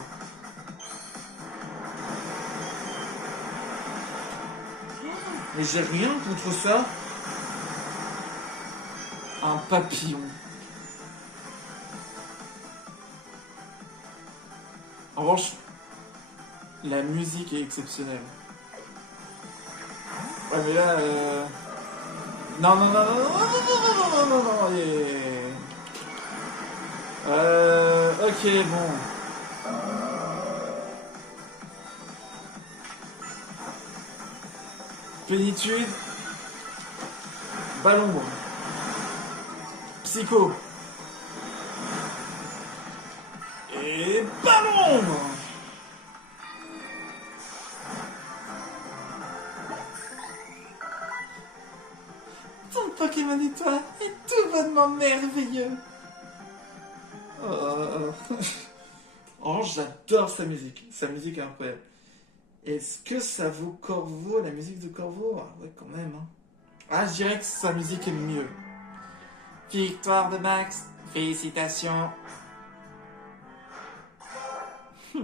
Mais j'ai rien contre ça. Un papillon. En revanche, la musique est exceptionnelle. Ouais mais là... Non, non, non, non, non, non, non, non, non, non, non, ok, bon. Plénitude. Ballon. Psycho. Et ballon. Ton Pokémon et toi est tout bonnement merveilleux. Oh, j'adore sa musique. Sa musique est incroyable. Est-ce que ça vaut Corvo, la musique de Corvo? Ah ouais, quand même. Hein. Ah, je dirais que sa musique est mieux. Victoire de Max. Félicitations. Et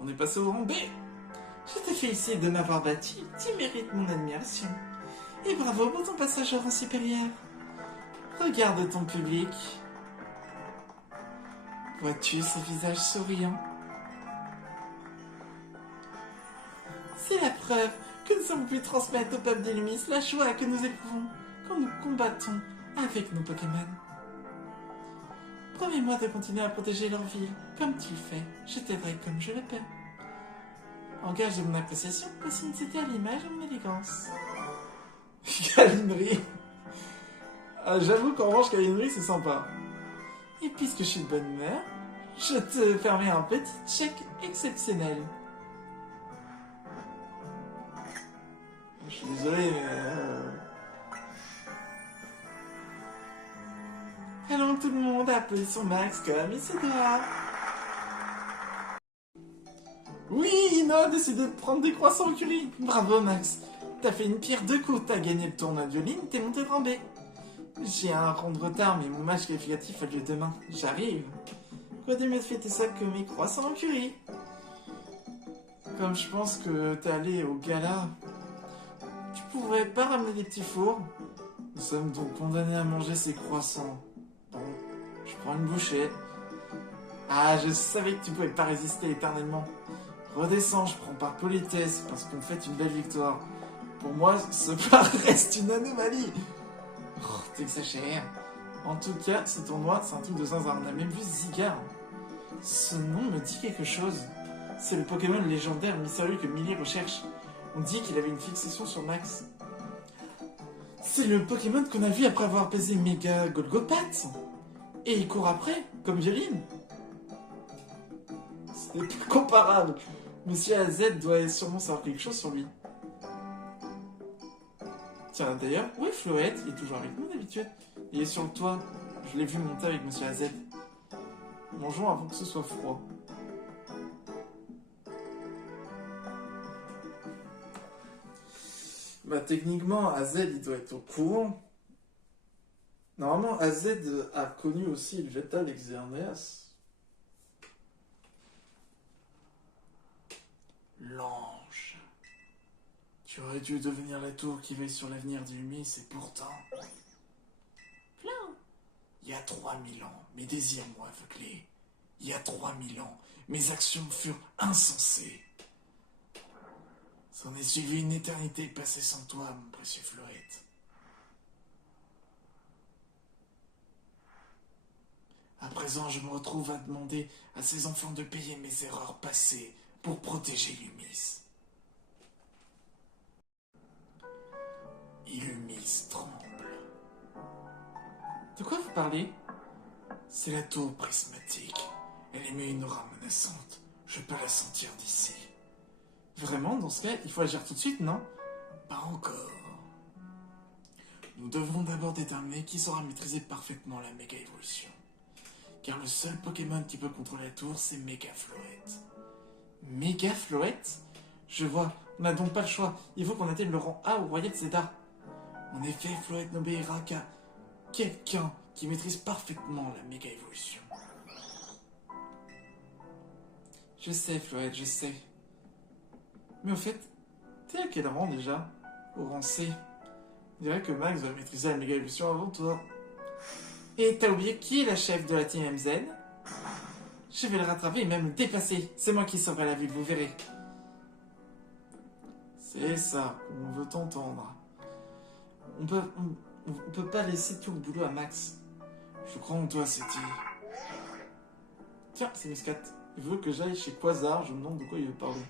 on est passé au rang B. Je te félicite de m'avoir battu. Tu mérites mon admiration. Et bravo pour ton passage au rang supérieur. Regarde ton public. Vois-tu ce visage souriant? C'est la preuve que nous avons pu transmettre au peuple d'Illumis la joie que nous éprouvons quand nous combattons avec nos Pokémon. Promets-moi de continuer à protéger leur ville comme tu le fais. Je t'aiderai comme je le peux. En gage de mon appréciation, que c'était à l'image de mon élégance. Câlinerie. Ah, j'avoue qu'en revanche, câlinerie, c'est sympa. Et puisque je suis de bonne humeur, je te permets un petit chèque exceptionnel. Je suis désolé, mais... Allons, tout le monde applaudit son Max comme il se doit. Oui, Ino a décidé de prendre des croissants au curry. Bravo, Max. T'as fait une pierre deux coups, t'as gagné le tournoi de violine, t'es monté de rambé. J'ai un rang de retard, mais mon match qualificatif a lieu demain. J'arrive. Quoi de mieux de fêter ça que mes croissants au curry? Comme je pense que t'es allé au gala, tu pourrais pas ramener des petits fours? Nous sommes donc condamnés à manger ces croissants. Bon, je prends une bouchée. Ah, je savais que tu pouvais pas résister éternellement. Redescends, je prends par politesse, parce qu'on fête une belle victoire. Pour moi, ce plat reste une anomalie. Oh, t'exagères. En tout cas, ce tournoi, c'est un truc de zinzin. On a même vu Zygarde. Ce nom me dit quelque chose. C'est le Pokémon légendaire mystérieux que Millie recherche. On dit qu'il avait une fixation sur Max. C'est le Pokémon qu'on a vu après avoir pesé Mega Golgopat. Et il court après, comme Violine. C'est pas comparable. Monsieur AZ doit sûrement savoir quelque chose sur lui. Tiens, d'ailleurs, où est Floette? Il est toujours avec nous d'habitude. Il est sur le toit. Je l'ai vu monter avec Monsieur AZ. Mangeons avant que ce soit froid. Bah techniquement, AZ il doit être au courant. Normalement, AZ a connu aussi le Vétal Exerneas. L'ange. Tu aurais dû devenir la tour qui veille sur l'avenir du Lumis, et pourtant... Plein. Il y a 3000 ans, mes désirs m'ont aveuglé. Il y a 3000 ans, mes actions furent insensées. S'en est suivi une éternité passée sans toi, mon précieux Fleurette. À présent, je me retrouve à demander à ces enfants de payer mes erreurs passées pour protéger Lumis. Lumis tremble. De quoi vous parlez? C'est la tour prismatique. Elle émet une aura menaçante. Je peux la sentir d'ici. Vraiment, dans ce cas, il faut agir tout de suite, non? Pas encore. Nous devrons d'abord déterminer qui saura maîtriser parfaitement la méga évolution. Car le seul Pokémon qui peut contrôler la tour, c'est Mega Floette. Mega Floette? Je vois, on n'a donc pas le choix. Il faut qu'on atteigne le rang A au Royal Zeta. En effet, Floette n'obéira qu'à quelqu'un qui maîtrise parfaitement la méga évolution. Je sais, Floette, je sais. Mais au fait, t'es à quel rang déjà? Au rang C. On dirait que Max va maîtriser la méga évolution avant toi. Et t'as oublié qui est la chef de la team MZ? Je vais le rattraper et même le dépasser. C'est moi qui sauverai la ville, vous verrez. C'est ça, on veut t'entendre. On peut pas laisser tout le boulot à Max. Je crois en toi, Seti. Tiens, c'est Muscat. Il veut que j'aille chez Quasar, je me demande de quoi il veut parler.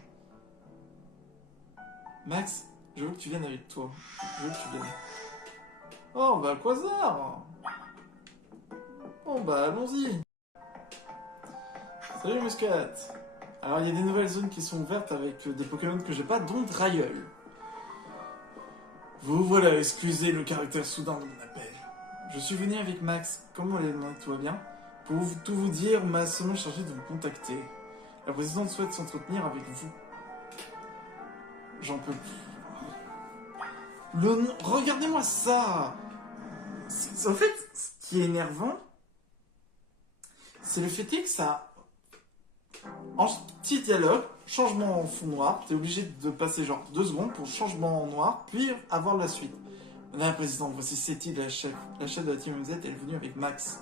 Max, je veux que tu viennes avec toi. Je veux que tu viennes. Oh, bah Quasar. Bon, bah allons-y. Salut Muscat. Alors, il y a des nouvelles zones qui sont ouvertes avec des Pokémon que j'ai pas, dont Drayeul. Vous voilà, excusez le caractère soudain de mon appel. Je suis venu avec Max, comme on l'a demandé, tout va bien. Pour tout vous dire, on m'a seulement chargé de vous contacter. La présidente souhaite s'entretenir avec vous. J'en peux plus. Regardez-moi ça. En fait, ce qui est énervant, c'est le fait que ça... En petit dialogue, changement en fond noir, t'es obligé de passer genre 2 secondes pour changement en noir, puis avoir la suite. Madame la présidente, voici Seti, la chef de la team MZ, elle est venue avec Max.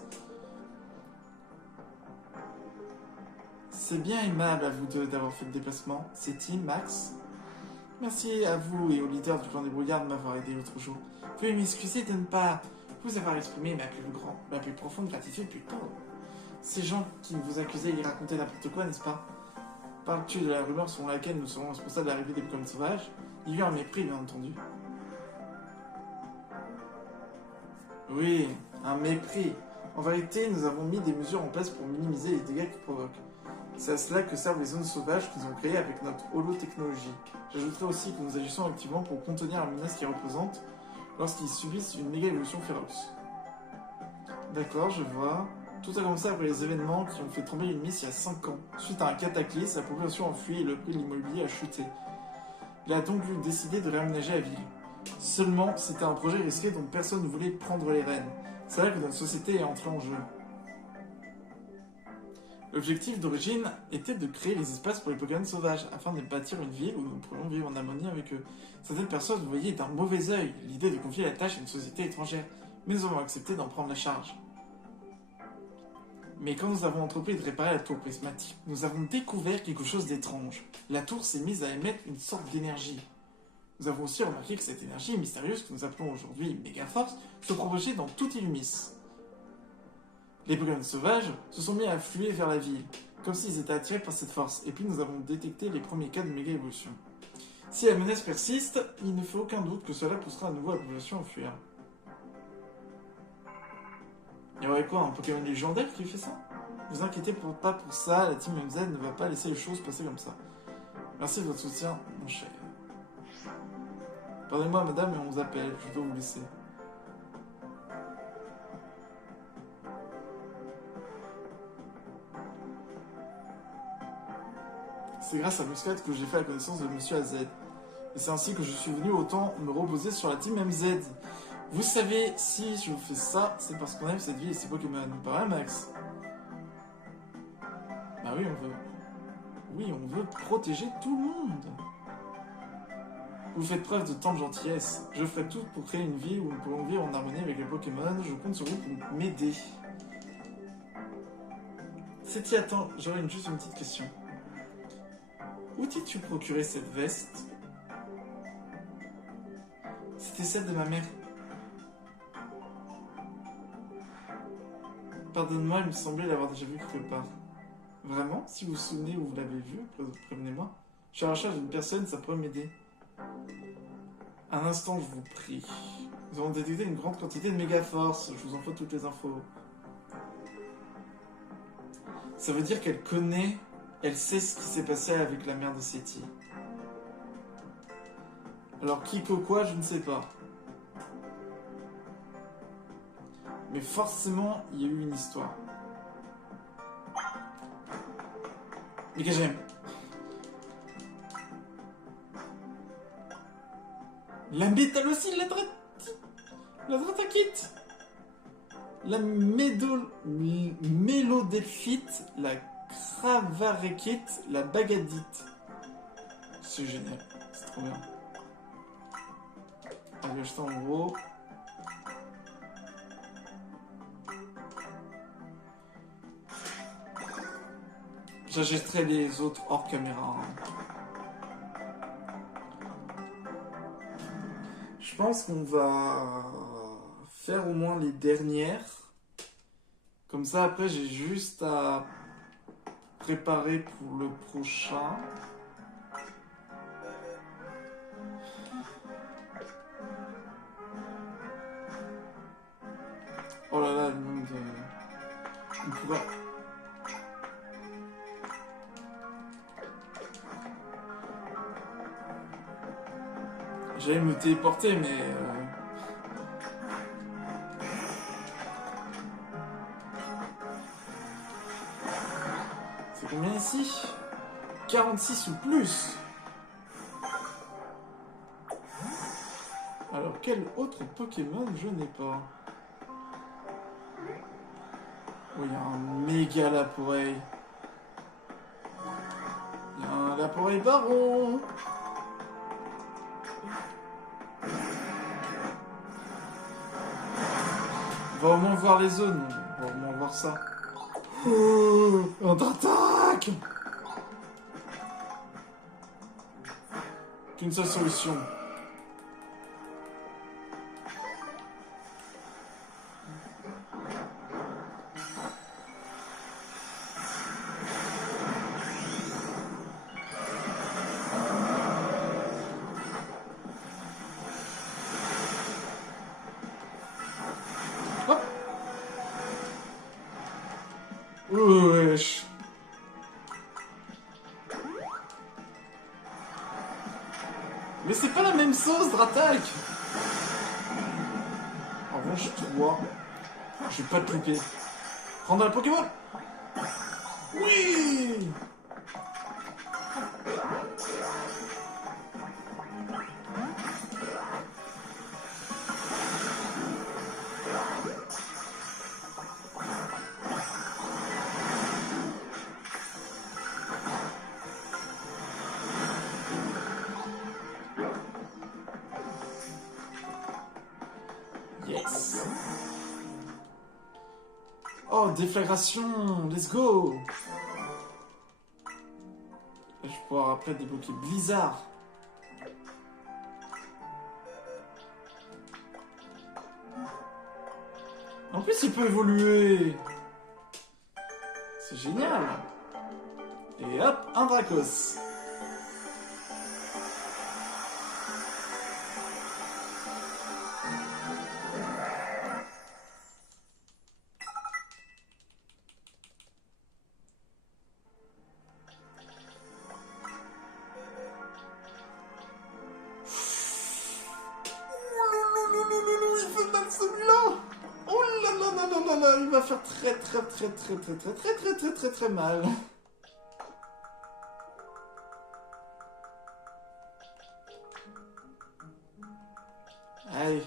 C'est bien aimable à vous deux d'avoir fait le déplacement. Seti, Max. Merci à vous et au leader du clan des brouillards de m'avoir aidé l'autre jour. Veuillez m'excuser de ne pas vous avoir exprimé ma plus profonde gratitude depuis le temps. Ces gens qui vous accusaient, ils racontaient n'importe quoi, n'est-ce pas? Parles-tu de la rumeur selon laquelle nous serons responsables de l'arrivée des Pokémon sauvages? Il y a eu un mépris, bien entendu. Oui, un mépris. En vérité, nous avons mis des mesures en place pour minimiser les dégâts qu'ils provoquent. C'est à cela que servent les zones sauvages qu'ils ont créées avec notre holotechnologie. J'ajouterai aussi que nous agissons activement pour contenir la menace qu'ils représentent lorsqu'ils subissent une méga évolution féroce. D'accord, je vois. Tout a commencé après les événements qui ont fait tomber une miss il y a 5 ans. Suite à un cataclysme, la population a fui et le prix de l'immobilier a chuté. Il a donc décidé de réaménager la ville. Seulement, c'était un projet risqué dont personne ne voulait prendre les rênes. C'est là que notre société est entrée en jeu. L'objectif d'origine était de créer les espaces pour les Pokémon sauvages, afin de bâtir une ville où nous pourrions vivre en harmonie avec eux. Certaines personnes voyaient d'un mauvais œil l'idée de confier la tâche à une société étrangère, mais nous avons accepté d'en prendre la charge. Mais quand nous avons entrepris de réparer la tour prismatique, nous avons découvert quelque chose d'étrange. La tour s'est mise à émettre une sorte d'énergie. Nous avons aussi remarqué que cette énergie mystérieuse, que nous appelons aujourd'hui Megaforce, se propageait dans toute Illumis. Les Pokémon sauvages se sont mis à affluer vers la ville, comme s'ils étaient attirés par cette force, et puis nous avons détecté les premiers cas de méga-évolution. Si la menace persiste, il ne fait aucun doute que cela poussera à nouveau la population à fuir. Il y aurait quoi, un Pokémon légendaire qui fait ça? Ne vous inquiétez pas pour ça, la team MZ ne va pas laisser les choses passer comme ça. Merci de votre soutien, mon cher. Pardonnez-moi madame, mais on vous appelle, je dois vous laisser. C'est grâce à Muscat que j'ai fait la connaissance de Monsieur AZ. Et c'est ainsi que je suis venu autant me reposer sur la team MZ. Vous savez, si je fais ça, c'est parce qu'on aime cette ville et ses Pokémon. Pas vrai, Max? Bah oui, on veut. Oui, on veut protéger tout le monde. Vous faites preuve de tant de gentillesse. Je ferai tout pour créer une ville où nous pouvons vivre en harmonie avec les Pokémon. Je compte sur vous pour m'aider. C'est-y, attends, j'aurais juste une petite question. Où t'es-tu procuré cette veste? C'était celle de ma mère. Pardonne-moi, il me semblait l'avoir déjà vu quelque part. Vraiment? Si vous vous souvenez où vous l'avez vu, prévenez-moi. Je suis à la recherche d'une personne, ça pourrait m'aider. Un instant, je vous prie. Nous avons détecté une grande quantité de méga-force. Je vous envoie toutes les infos. Ça veut dire qu'elle connaît, elle sait ce qui s'est passé avec la mère de Seti. Alors qui que quoi, je ne sais pas. Mais forcément, il y a eu une histoire. Mais que j'aime. La métallocyle, la dratakite, la mélodelphite, la cravarekite, la bagadite. C'est génial, c'est trop bien. On va acheter en gros. J'achèterai les autres hors caméra. Je pense qu'on va faire au moins les dernières. Comme ça, après, j'ai juste à préparer pour le prochain. Oh là là, le nombre de... On pourrait... J'allais me téléporter, mais... C'est combien ici? 46 ou plus. Alors, quel autre Pokémon je n'ai pas? Oh, il y a un méga Laporeille. Il y a un Laporeille baron. On va au moins voir les zones. On va au moins voir ça. Oh, on t'attaque. Qu'une seule solution. Wesh. Mais c'est pas la même sauce, Dratak. En revanche, toi, je vais pas te louper. Prendre la Pokéball. Oui. Yes. Oh, déflagration. Let's go. Je vais pouvoir après débloquer Blizzard. En plus, il peut évoluer. C'est génial. Et hop, un Dracos. Il fait mal celui-là. Oh là là là là là là, il va faire très mal. Allez.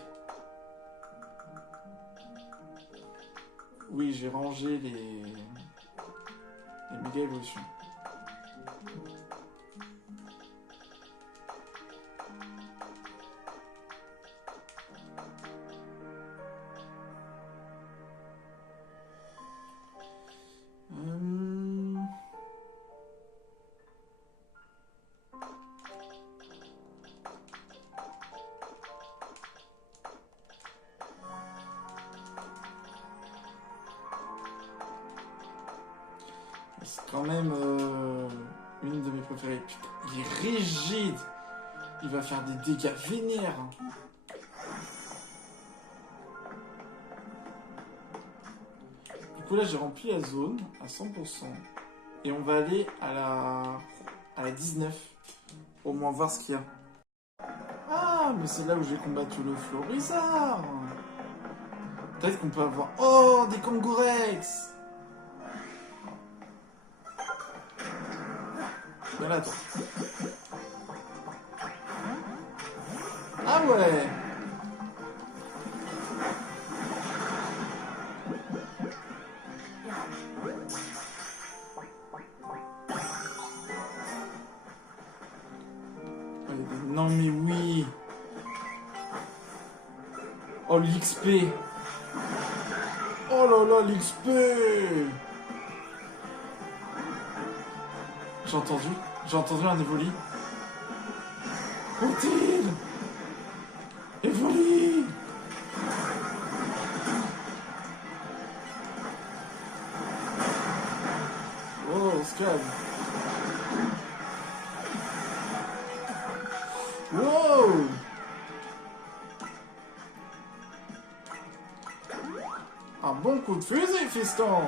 Oui, j'ai rangé les méga évolutions. C'est quand même une de mes préférées. Putain, il est rigide. Il va faire des dégâts vénères. Du coup là j'ai rempli la zone à 100%. Et on va aller à la 19. Au moins voir ce qu'il y a. Ah mais c'est là où j'ai combattu le Florizard. Peut-être qu'on peut avoir... Oh, des Kangourex. Viens là, toi. Ah ouais. Non mais oui. Oh l'XP. Oh là là l'XP. J'ai entendu un Evoli. Où-t-il? Evoli. Oh, on se calme. Wow. Un bon coup de fusil, fiston.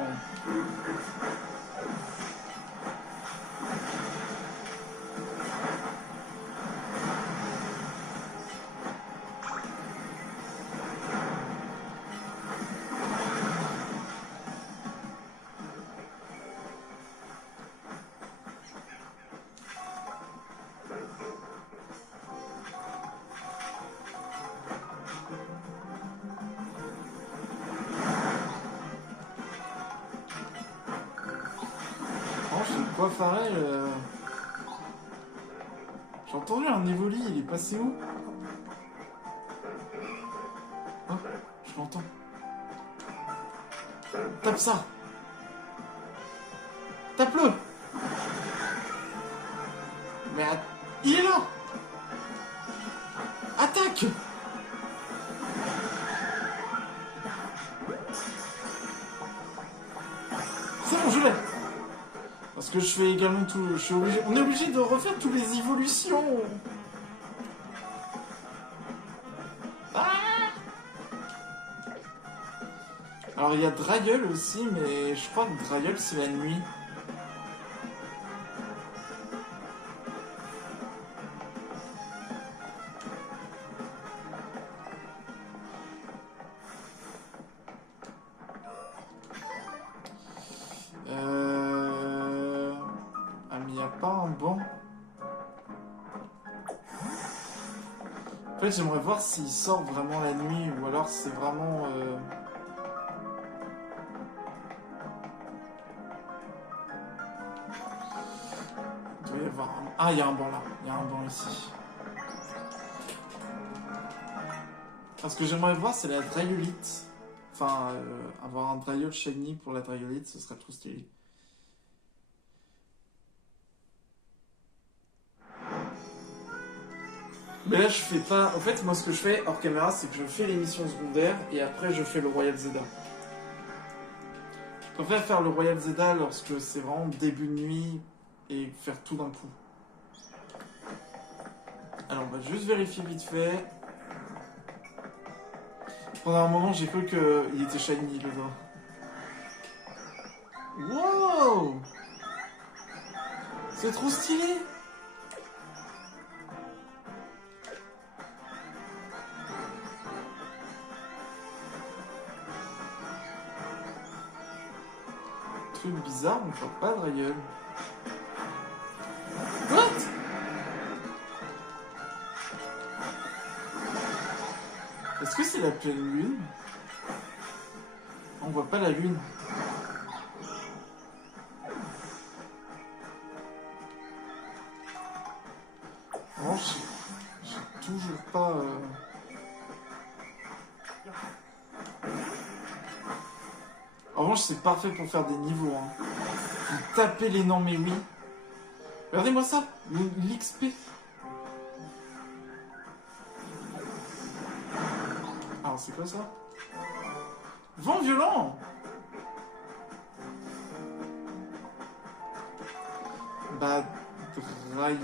Farel, j'ai entendu un Evoli, il est passé où? Oh, je l'entends. Tape ça. Tape-le. Mais il est là. Attaque. C'est bon, je l'ai. Parce que je fais également tout... on est obligé de refaire toutes les évolutions. Alors Alors il y a Draeul aussi, mais je crois que Draeul c'est la nuit. Ah mais il n'y a pas un banc. En fait j'aimerais voir s'il sort vraiment la nuit ou alors c'est vraiment... Il doit y avoir un... Ah il y a un banc là, il y a un banc ici. Parce que j'aimerais voir c'est la Draeulite. Enfin, avoir un Draeul shiny pour la Draeulite, ce serait trop stylé. Mais là, je fais pas... En fait, moi, ce que je fais hors caméra, c'est que je fais les missions secondaires et après, je fais le Royal Zelda. Je préfère faire le Royal Zelda lorsque c'est vraiment début de nuit et faire tout d'un coup. Alors, on va juste vérifier vite fait. Pendant un moment, j'ai cru qu'il était shiny, le doigt. Wow! C'est trop stylé! Truc bizarre, on ne voit pas Draeul. What? Est-ce que c'est la pleine lune? On voit pas la lune. Non, j'ai toujours pas... En revanche, c'est parfait pour faire des niveaux. Hein. Vous tapez les noms, mais oui. Regardez-moi ça, l'XP. Alors, c'est quoi ça? Vent violent. Bah, Draeul...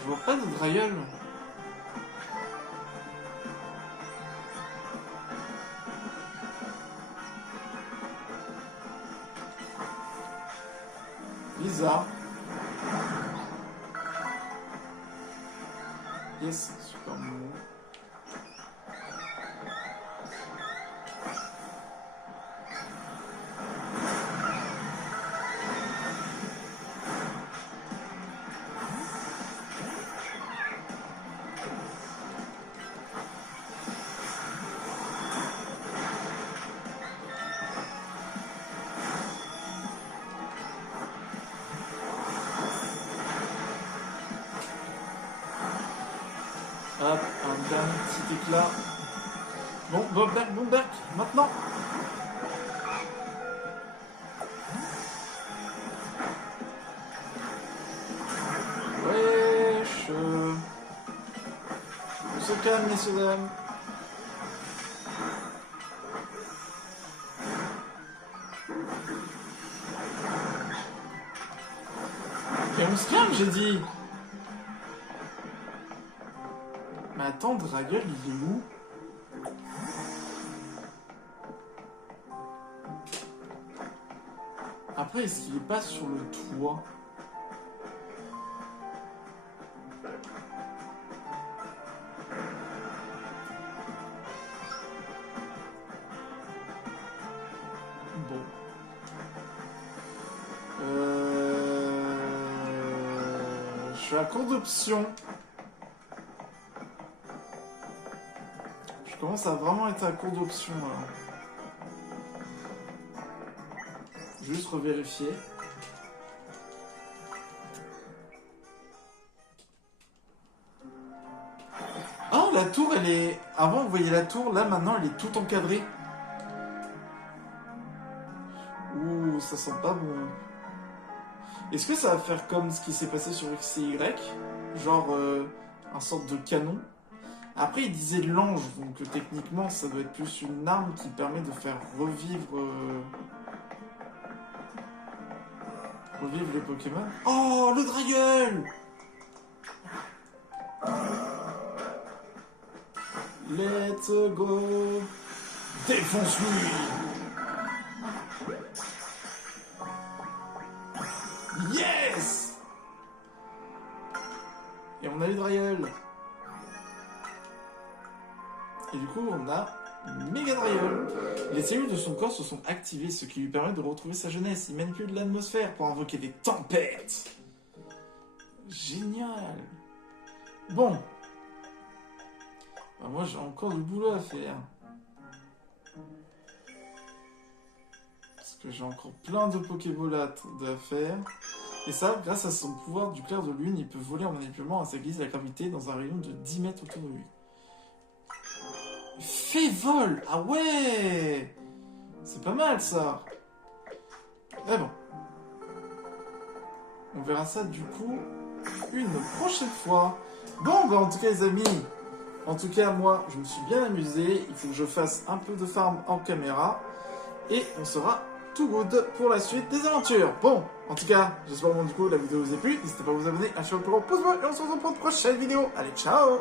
Je vois pas de Draeul. Bizarre. Yes, super mou. Hop, un dernier petit éclat. Bon, Bomberg, maintenant. Wesh. On se calme, messieurs dames. Et on se calme, j'ai dit. Mais attends, Draeul, il est où? Après, est-ce qu'il est pas sur le toit? Bon. Je suis à court d'options. Je commence à vraiment être à court d'options là. Juste revérifier. Oh, la tour, elle est... Avant, vous voyez la tour, là, maintenant, elle est toute encadrée. Ouh, ça sent pas bon. Est-ce que ça va faire comme ce qui s'est passé sur X et Y? Genre, un sorte de canon? Après, il disait l'ange, donc techniquement, ça doit être plus une arme qui permet de faire revivre... Revivre les Pokémon. Oh, le Draeul! Let's go. Défonce-lui. Yes. Et on a eu Dryol. Et du coup, on a Méga Dryol. Les cellules de son corps se sont activées, ce qui lui permet de retrouver sa jeunesse. Il manipule l'atmosphère pour invoquer des tempêtes. Génial. Bon. Bah, moi, j'ai encore du boulot à faire. Parce que j'ai encore plein de Pokéballs à faire. Et ça, grâce à son pouvoir du clair de lune, il peut voler en manipulant à sa guise la gravité dans un rayon de 10 mètres autour de lui. Fait vol. Ah ouais. C'est pas mal ça. Mais bon. On verra ça du coup une prochaine fois. Bon, bah en tout cas les amis, en tout cas moi je me suis bien amusé. Il faut que je fasse un peu de farm en caméra. Et on sera tout good pour la suite des aventures. Bon, en tout cas, j'espère que du coup la vidéo vous a plu. N'hésitez pas à vous abonner, à lâcher le plus gros pouce bleu et on se retrouve pour une prochaine vidéo. Allez, ciao.